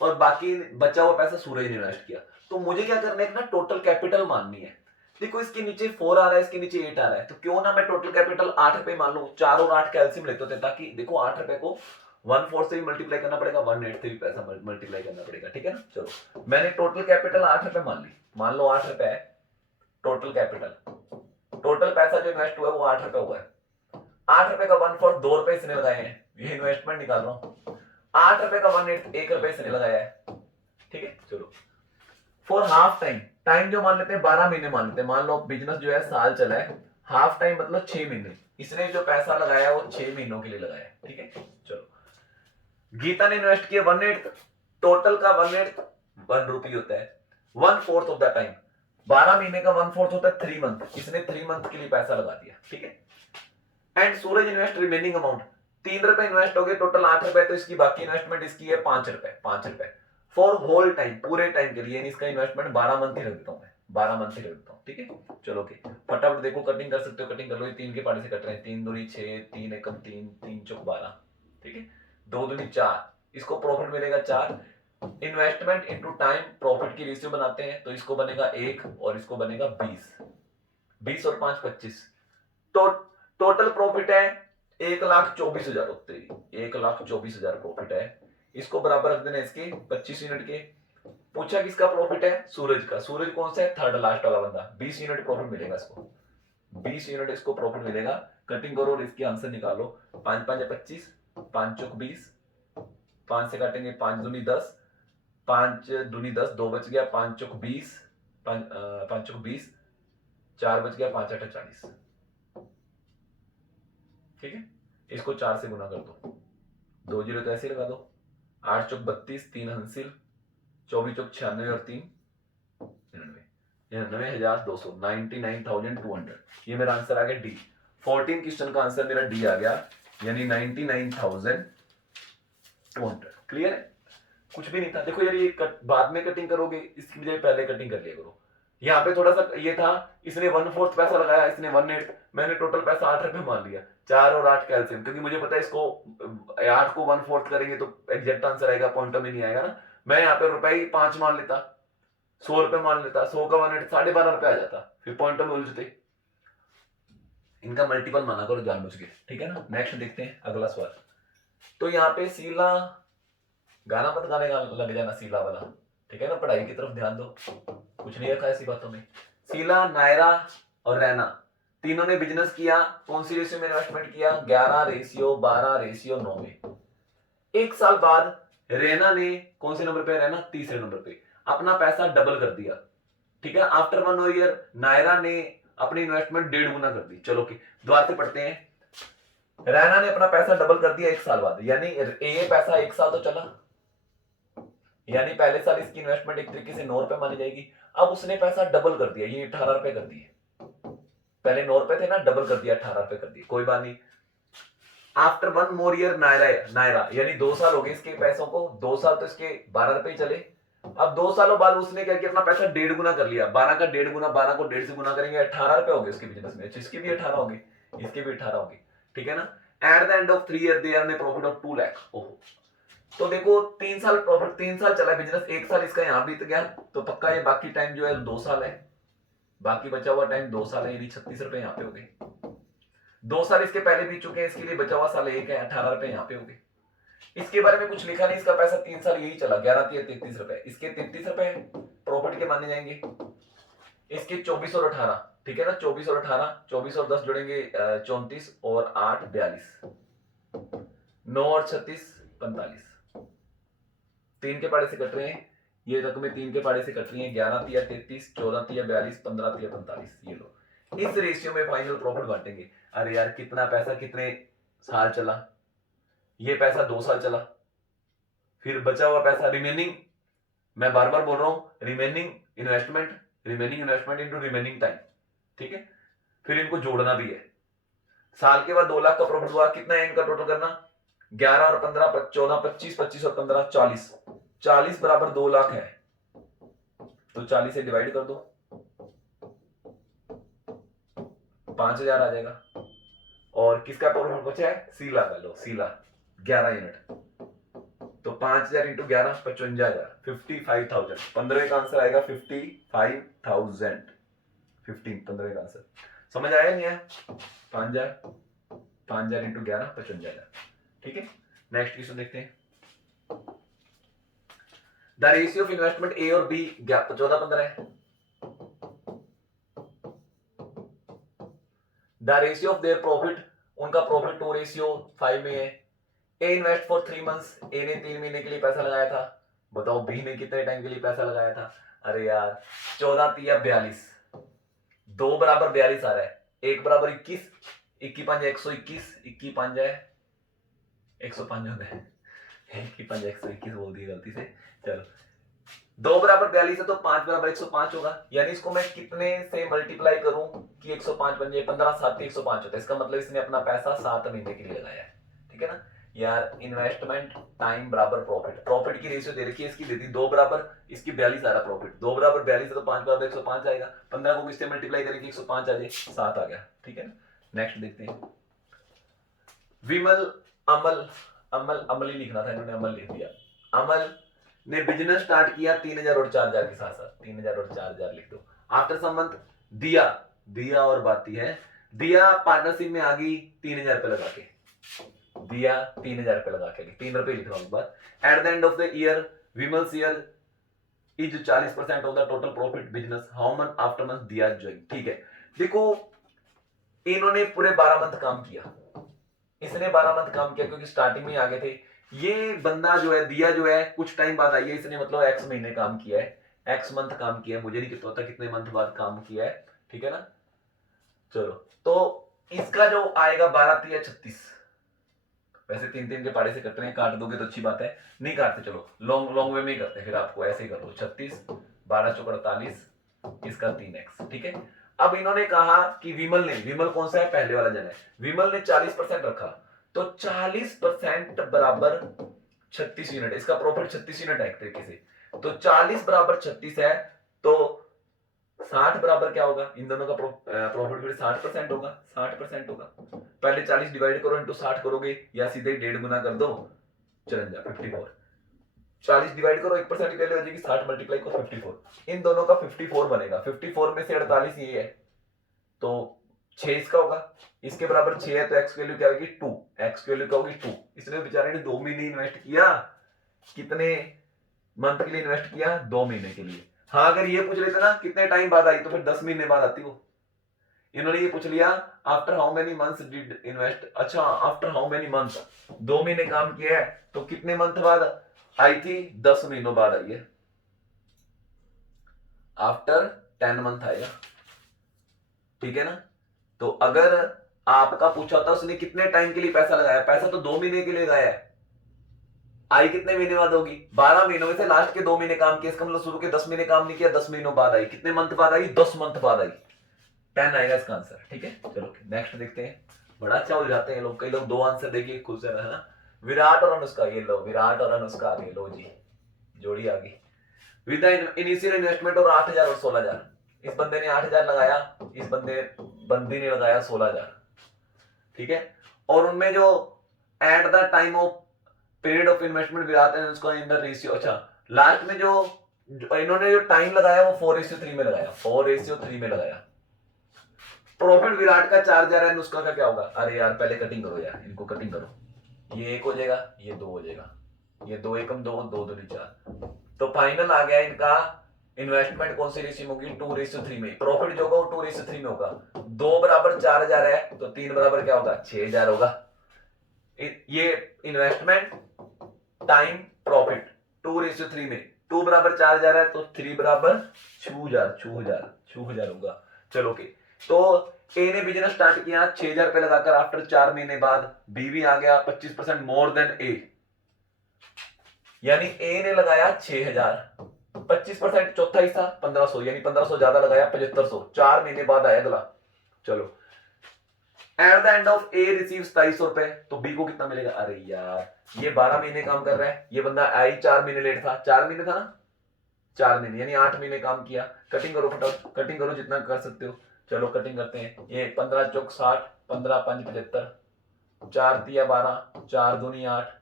और बाकी बचा हुआ पैसा सूरज ने इन्वेस्ट किया। तो मुझे क्या करना है ना, टोटल कैपिटल माननी है। देखो इसके नीचे 4 आ रहा है, इसके नीचे 8 आ रहा है, तो क्यों ना मैं टोटल कैपिटल 8 रुपए मान लूं, 4 और 8 कैल्सियम लेते होते, ताकि देखो 8 रुपए को 1/4 से भी मल्टीप्लाई करना पड़ेगा, 1/8 से भी पैसा मल्टीप्लाई करना पड़ेगा, ठीक है ना। चलो मैंने टोटल कैपिटल 8 रुपए मान ली, मान लो 8 रुपए है टोटल कैपिटल, टोटल पैसा जो इन्वेस्ट हुआ है वो 8 रुपए हुआ है, 8 रुपए का 1/4 2 रुपए इसने लगाए हैं, ये इन्वेस्टमेंट निकाल रहा हूं, 8 रुपए का 1/8 1 रुपए इसने लगाया है, ठीक है। चलो फॉर हाफ टाइम, टाइम जो मान लेते हैं 12 महीने मान लेते हैं, मान लो बिजनेस जो है साल चला है, हाफ टाइम मतलब 6 महीने, इसने जो पैसा लगाया वो 6 महीनों के लिए लगाया, ठीक है। चलो गीता ने इन्वेस्ट किया 1/8, टोटल का 1/8 1 रुपी होता है, 1/4 ऑफ द टाइम, 12 महीने का 1/4 होता है 3 मंथ, इसने 3 मंथ के लिए पैसा लगा दिया, ठीक है। And Suraj invest remaining amount, 3 रुपए इन्वेस्ट हो गए, टोटल 8 रुपए, तो इसकी बाकी इन्वेस्टमेंट इसकी है 5 रुपए, 5 रुपए फॉर होल टाइम, पूरे टाइम के लिए, इसका इन्वेस्टमेंट 12 मंथ ही रख देता हूं मैं, 12 मंथ ही रख देता हूं, ठीक है। चलो ओके, फटाफट देखो कटिंग कर सकते हो, कटिंग कर लो, ये 3 के पार्ट से कट रहे हैं, 3 दूनी 6, 3 एकम 3, 3 चौक 12, ठीक है, 2 दूनी 4, इसको प्रॉफिट मिलेगा 4, इन्वेस्टमेंट इनटू टाइम प्रॉफिट की रेशियो बनाते हैं, तो इसको बनेगा 1 और इसको बनेगा 20, 20 और 5 25, तो टोटल प्रॉफिट है 1,24,000 होते, 1,24,000 प्रॉफिट है, इसको बराबर रख देना इसके 25 यूनिट के। पूछा किसका प्रॉफिट है, सूरज का, सूरज कौन सा है, थर्ड लास्ट वाला बंदा, 20 यूनिट प्रॉफिट मिलेगा इसको, 20 यूनिट इसको प्रॉफिट मिलेगा, कटिंग करो और इसकी आंसर निकालो, 5 5 25, 5 चौक 20, 5 से काटेंगे 5 दूनी 10, 5 दूनी 10, 2 बच गया, 5 चौक 20, 5 चौक 20, 4 बच गया, 5 8 40, ठीक है। इसको 4 से गुना कर दो, 2 जीरो तो ऐसे लगा दो, 8 चौक 32, 3 हंसिल, 24 चौक 96 और 3 99,200, 99,200, ये मेरा आंसर आ गया डी। 14 क्वेश्चन का आंसर मेरा डी आ गया, यानी 99,200। क्लियर है, कुछ भी नहीं था। देखो यार ये बाद में कटिंग करोगे, इसकी बजाय पहले कटिंग कर लिया करो। यहाँ पे थोड़ा सा ये था, इसने 1/4 पैसा लगाया, इसने 1/8, मैंने टोटल पैसा 8 रुपए मान लिया, 4 और 8 कैल्शियम, क्योंकि मुझे पता है इसको 8 को 1/4 करेंगे तो एग्जैक्ट आंसर आएगा, पॉइंट में नहीं आएगा ना। मैं यहाँ पे रुपए ही 5 मान लेता, 100 रुपए मान लेता, 100 का 1 12.5 रुपए आ जाता, फिर पॉइंट में उलझते। इनका मल्टीपल माना करो जानबूझ के, ठीक है ना। नेक्स्ट देखते हैं अगला सवाल। तो यहाँ पे सीला, गाना मत गाने लग जाना सीला वाला, ठीक है ना, पढ़ाई की तरफ ध्यान दो, कुछ नहीं रखा ऐसी बातों में। सीला, नायरा और रैना तीनों ने बिजनेस किया, कौन सी रेशियो में इन्वेस्टमेंट किया? 11:12:9 में। एक साल बाद रैना ने कौन से नंबर पे, रैना तीसरे नंबर पे, अपना पैसा डबल कर दिया, ठीक है। आफ्टर 1 ईयर नायरा ने अपनी इन्वेस्टमेंट 1.5 गुना कर दी। चलो कि द्वार से पढ़ते हैं। रैना ने अपना पैसा डबल कर दिया 1 साल बाद, यानी ये पैसा 1 साल तो चला, यानी पहले साल इसकी इन्वेस्टमेंट एक तरीके से 9 रुपए मानी जाएगी। अब उसने पैसा डबल कर दिया, ये 18 रुपए कर दिए, पहले 9 रुपए थे ना, डबल कर दिया, 18 रुपए कर दिए, कोई बात नहीं। आफ्टर 1 मोर ईयर नायरा, यानी 2 साल हो गए इसके पैसों को, 2 साल तो इसके 12 रुपए ही चले। अब 2 सालों बाद उसने क्या किया, अपना पैसा 1.5 गुना कर लिया, 12 का 1.5 गुना, 12 को 1.5 से गुना करेंगे, 18 रुपए हो गए उसके बिजनेस में। इसके भी 18 होंगे, इसके भी 18 होंगे, ठीक है ना। Eight the end of 3 year they earn A profit of 2 lakh. ओहो, तो देखो 3 साल प्रॉफिट, 3 साल चला बिजनेस, 1 साल इसका यहां बीत गया, तो पक्का ये बाकी टाइम जो है 2 साल है, बाकी बचा हुआ टाइम 2 साल है, यानी 36 रुपए यहाँ पे हो गए। 2 साल इसके पहले बीत चुके हैं, इसके लिए बचा हुआ साल 1 है, 18 रुपए यहाँ पे हो गए। इसके बारे में कुछ लिखा नहीं, इसका पैसा 3 साल यही चला, 11-33 रुपए, इसके 33 रुपए प्रॉफिट के माने जाएंगे, इसके 24 और 18, ठीक है ना, 24 और 18, 24 और 10 जुड़ेंगे 34 और 8 42, 9 और 36 45, 3 के पाड़े से कट रहे हैं ये रकमें, 3 के पाड़े से कट रही हैं, 11-33, 14-42, 15-45, ये लो। इस रेशियो में फाइनल प्रॉफिट बांटेंगे। अरे यार कितना पैसा कितने साल चला, ये पैसा 2 साल चला, फिर बचा हुआ पैसा रिमेनिंग, मैं बार बार बोल रहा हूं, remaining investment into remaining time, ठीक है। फिर इनको जोड़ना भी है। साल के बाद 2 लाख का प्रॉफिट हुआ, कितना है इनका टोटल करना, 11 और 15 14 25 25 और 15 40, 40 बराबर 2 लाख है, तो 40 से डिवाइड कर दो, 5000 आ जाएगा। और किसका प्रॉफिट बचा है, सीला का, लो सीला 11 यूनिट, तो 5000 इंटू 11 55,000, 55,000, 15 का आंसर आएगा 55,000, 15 का आंसर। समझ आया नहीं है, 5000 इंटू 11 55,000, ठीक है। नेक्स्ट क्वेश्चन देखते हैं। द रेशियो ऑफ इन्वेस्टमेंट ए और बी 14-15 है। The ratio of their profit, उनका प्रॉफिट 2:5 में है। ए इन्वेस्ट फॉर 3 मंथ्स, ए ने 3 महीने के लिए पैसा लगाया था, बताओ बी ने कितने टाइम के लिए पैसा लगाया था। अरे यार 14-3-42, 2 बराबर 42 आ रहा है, 1 बराबर 21, 21 121, 21 है 105 होता है, 21 121 बोल दिया गलती से। चलो 2 बराबर 42 है तो 5 बराबर 105 होगा, यानी इसको मैं कितने से मल्टीप्लाई करूं कि 105 बन जाए, 15 7 105 होता है। इसका मतलब इसने अपना पैसा 7 महीने के लिए लगाया है, ठीक है ना यार। इन्वेस्टमेंट टाइम बराबर प्रॉफिट, प्रॉफिट की रेशियो दे रखी है, इसकी दे दी 2 बराबर, इसकी 42 आ रहा प्रॉफिट, 2 बराबर 42 है तो 5 बराबर 105 आएगा, 15 को किससे मल्टीप्लाई करेंगे 105 आ जाए, 7 आ गया, ठीक है ना। नेक्स्ट देखते हैं। विमल अमल ही लिखना था, इन्होंने अमल लिख दिया। अमल ने बिजनेस स्टार्ट किया 3,000 और 4,000 के साथ साथ, 3,000 और 4,000 लिख दो। आफ्टर सम मंथ दिया और बाती है, दिया पार्टनरशिप में आ गई 3,000 रुपए लगा के, दिया 3,000 रुपए लगा के, 3 रुपए लिख रहा हूं एक बार। At the end of the year Vimal share is 40% of the total profit business, how much after month दिया ज्वाइन, ठीक है। देखो इन्होंने पूरे 12 मंथ काम किया, इसने 12 मंथ काम किया क्योंकि स्टार्टिंग में आ गए थे। ये बंदा जो है दिया जो है कुछ टाइम बाद आई है, इसने मतलब एक्स महीने काम किया है, एक्स मंथ काम किया है, मुझे नहीं पता कितने मंथ बाद काम किया है, ठीक है ना। चलो तो इसका जो आएगा 12-3-36, वैसे 3-3 के पाड़े से कट रहे हैं, काट दोगे तो अच्छी बात है, नहीं काटते चलो लॉन्ग वे में ही करते हैं, फिर आपको ऐसे ही कर लो 36 12 चौक 48, इसका 3x, ठीक है। अब इन्होंने कहा कि विमल कौन सा है, पहले वाला जन है, विमल ने 40% रखा, तो 40% बराबर 36 यूनिट, इसका प्रॉफिट 36 यूनिट है एक तरीके से, तो 40 बराबर 36 है, तो 60 बराबर क्या होगा, इन दोनों का प्रॉफिट 60% होगा, 60% होगा। पहले 40 डिवाइड करो इंटू 60 करोगे या सीधे 1.5 गुना कर दो, 54। 40 डिवाइड करो 1% की वैल्यू हो जाएगी 60 मल्टीप्लाई को 54। इन दोनों का 54 बनेगा। 54 में से 48 ये है तो 6 इसका होगा, इसके बराबर 6 है तो एक्स की वैल्यू क्या होगी 2, एक्स की वैल्यू क्या होगी 2। इसने बेचारे ने 2 महीने इन्वेस्ट किया, कितने मंथ के लिए इन्वेस्ट किया, 2 महीने के लिए। हाँ अगर ये पूछ लेते ना कितने टाइम बाद आई तो फिर 10 महीने बाद आती वो। इन्होंने ये पूछ लिया after how many months did invest, अच्छा आफ्टर हाउ मेनी मंथ्स, 2 महीने काम किया है तो कितने मंथ बाद आई थी, 10 महीनों बाद आई है, आफ्टर 10 मंथ आएगा, ठीक है ना। तो अगर आपका पूछा होता उसने कितने टाइम के लिए पैसा लगाया, पैसा तो 2 महीने के लिए लगाया है, आई कितने महीने बाद होगी, 12 महीनों में से लास्ट के 2 महीने काम किया, इसका मतलब शुरू के 10 महीने काम नहीं किया, 10 महीनों बाद आई, कितने मंथ बाद आई, 10 मंथ बाद आई, 10 आएगा इसका आंसर, ठीक है। चलो नेक्स्ट देखते हैं, बड़ा अच्छा हो जाते हैं लोग, कई लोग 2 आंसर देखिए खुश है ना। विराट और अनुष्का, ये लो विराट और अनुष्का आ गए, लो जी जोड़ी आ गई। विद इनिशियल इन्वेस्टमेंट और 8,000 और 16,000, इस बंदे ने 8,000 लगाया, इस बंदी ने लगाया 16,000, ठीक है। और उनमें जो at the time of period of investment Virat and उसका इन द रेशियो, अच्छा लास्ट में जो इन्होंने जो टाइम लगाया वो 4:3 में लगाया, 4:3 में लगाया। प्रॉफिट विराट का 4,000 है, नुस्खा का क्या होगा, अरे यार पहले कटिंग करो यार, इनको कटिंग करो, ये 1 हो जाएगा, ये 2 हो जाएगा, ये 2 एकम 2, 2 दूनी 4, तो फाइनल आ गया इनका इन्वेस्टमेंट कौन सी रेशियो में होगी, 2:3 में। प्रॉफिट जो होगा वो 2:3 में होगा, 2 बराबर 4,000 है तो 3 बराबर क्या होगा, 6,000 होगा। ये इन्वेस्टमेंट टाइम प्रॉफिट 2:3 में, 2 बराबर 4,000 है तो 3 बराबर 6,000 होगा। चलो ओके, तो ए ने बिजनेस स्टार्ट किया 6,000 रुपए लगाकर, आफ्टर 4 महीने बाद बी भी आ गया 25% मोर देन ए, यानी ए ने लगाया 6,000, 25% चौथा हिस्सा 1,500, यानी 1,500 ज्यादा लगाया 7,500, 4 महीने बाद आया अगला। चलो eight the end of A receive 2,200 रुपए, तो बी को कितना मिलेगा, अरे यार ये 12 महीने काम कर रहा है, ये बंदा आई 4 महीने लेट था, 4 महीने था ना, 4 महीने यानी 8 महीने काम किया। कटिंग करो फटाफट, कटिंग करो जितना कर सकते हो। चलो कटिंग करते हैं, ये 15 चौक 60, 15 5 75, 4 तिया 12, 4 दूनी 8,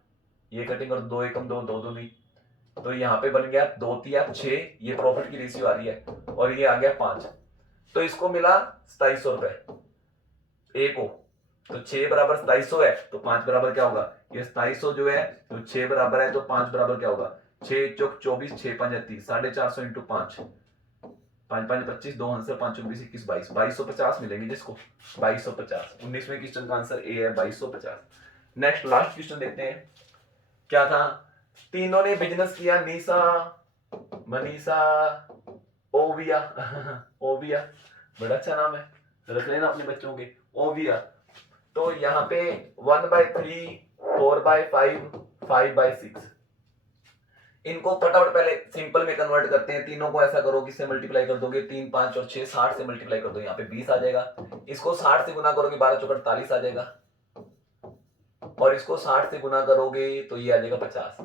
ये कटिंग करो 2 एकम 2, 2 दूनी, तो यहाँ पे बन गया 2 तिया 6, ये प्रॉफिट की रेशियो आ रही है, और ये आ गया 5, तो इसको मिला 2,200 रुपए ए को, तो 6 बराबर 2,200 है तो 5 बराबर क्या होगा, ये 2,200 जो है तो 6 बराबर है तो 5 बराबर क्या होगा, 6 चौक 24, 6 5 30, 450 इंटू 5, 5 5 25, 2 आंसर 5 20 21 22, 2,250 मिलेंगे जिसको 2,250। 19वें क्वेश्चन का आंसर ए है 2,250। नेक्स्ट लास्ट क्वेश्चन देखते हैं, क्या था, तीनों ने बिजनेस किया, निशा मनीषा ओविया ओविया, बड़ा अच्छा नाम है, रख लेना अपने बच्चों के, ओविया। तो यहाँ पे 1/3, 4/5, 5/6, इनको फटाफट पहले सिंपल में कन्वर्ट करते हैं। तीनों को ऐसा करो, किससे मल्टीप्लाई कर दोगे, 3 5 और 6, 60 से मल्टीप्लाई कर दो, यहाँ पे 20 आ जाएगा। इसको 60 से गुना करोगे 12 चौक 48 आ जाएगा, और इसको 60 से गुना करोगे तो ये आ जाएगा 50।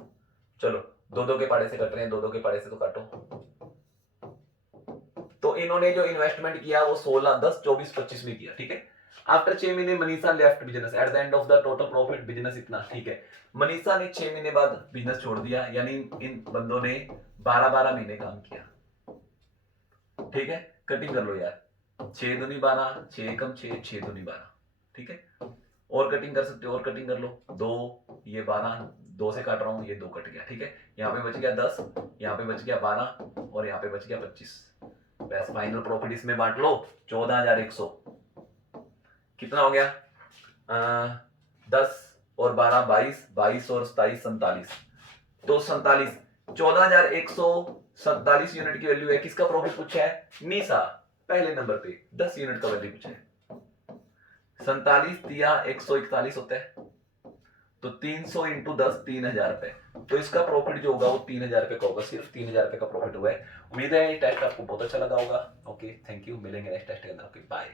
चलो 2 के पाड़े से कट रहे हैं, 2 के पाड़े से तो काटो। तो इन्होंने जो इन्वेस्टमेंट किया वो 16 10 24 25 में किया, ठीक है। आफ्टर 6 महीने Manisha left business, eight the end of the total profit business इतना, ठीक है। मनीषा ने 6 महीने बाद बिजनेस छोड़ दिया, यानी इन बंदों ने 12 महीने काम किया, ठीक है। कटिंग कर लो यार, 6 दूनी 12, 6 एकम 6, 6 दूनी 12, ठीक है। और कटिंग कर सकते हो, और कटिंग कर लो, 2 ये 12, 2 से काट रहा हूं, ये 2 कट गया, ठीक है। यहाँ पे बच गया 10, यहाँ पे बच गया 12, और यहाँ पे बच गया 25। बस फाइनल प्रॉफिट इसमें बांट लो 14,100, कितना हो गया, 10 और 12 22, 22 और 27 47, तो 47, 14,147 यूनिट की वैल्यू है। किसका प्रॉफिट पूछा है, निशा, पहले नंबर पे 10 यूनिट का वैल्यू पूछा है। 47 दिया 141 होता है, तो 300 इंटू 10 3,000 रुपए, तो इसका प्रॉफिट जो होगा वो 3,000 रुपए का होगा, सिर्फ 3,000 रुपए का प्रॉफिट हुआ है। उम्मीद है ये टेस्ट आपको बहुत अच्छा लगा होगा। ओके थैंक यू, मिलेंगे नेक्स्ट टेस्ट के अंदर। Okay bye.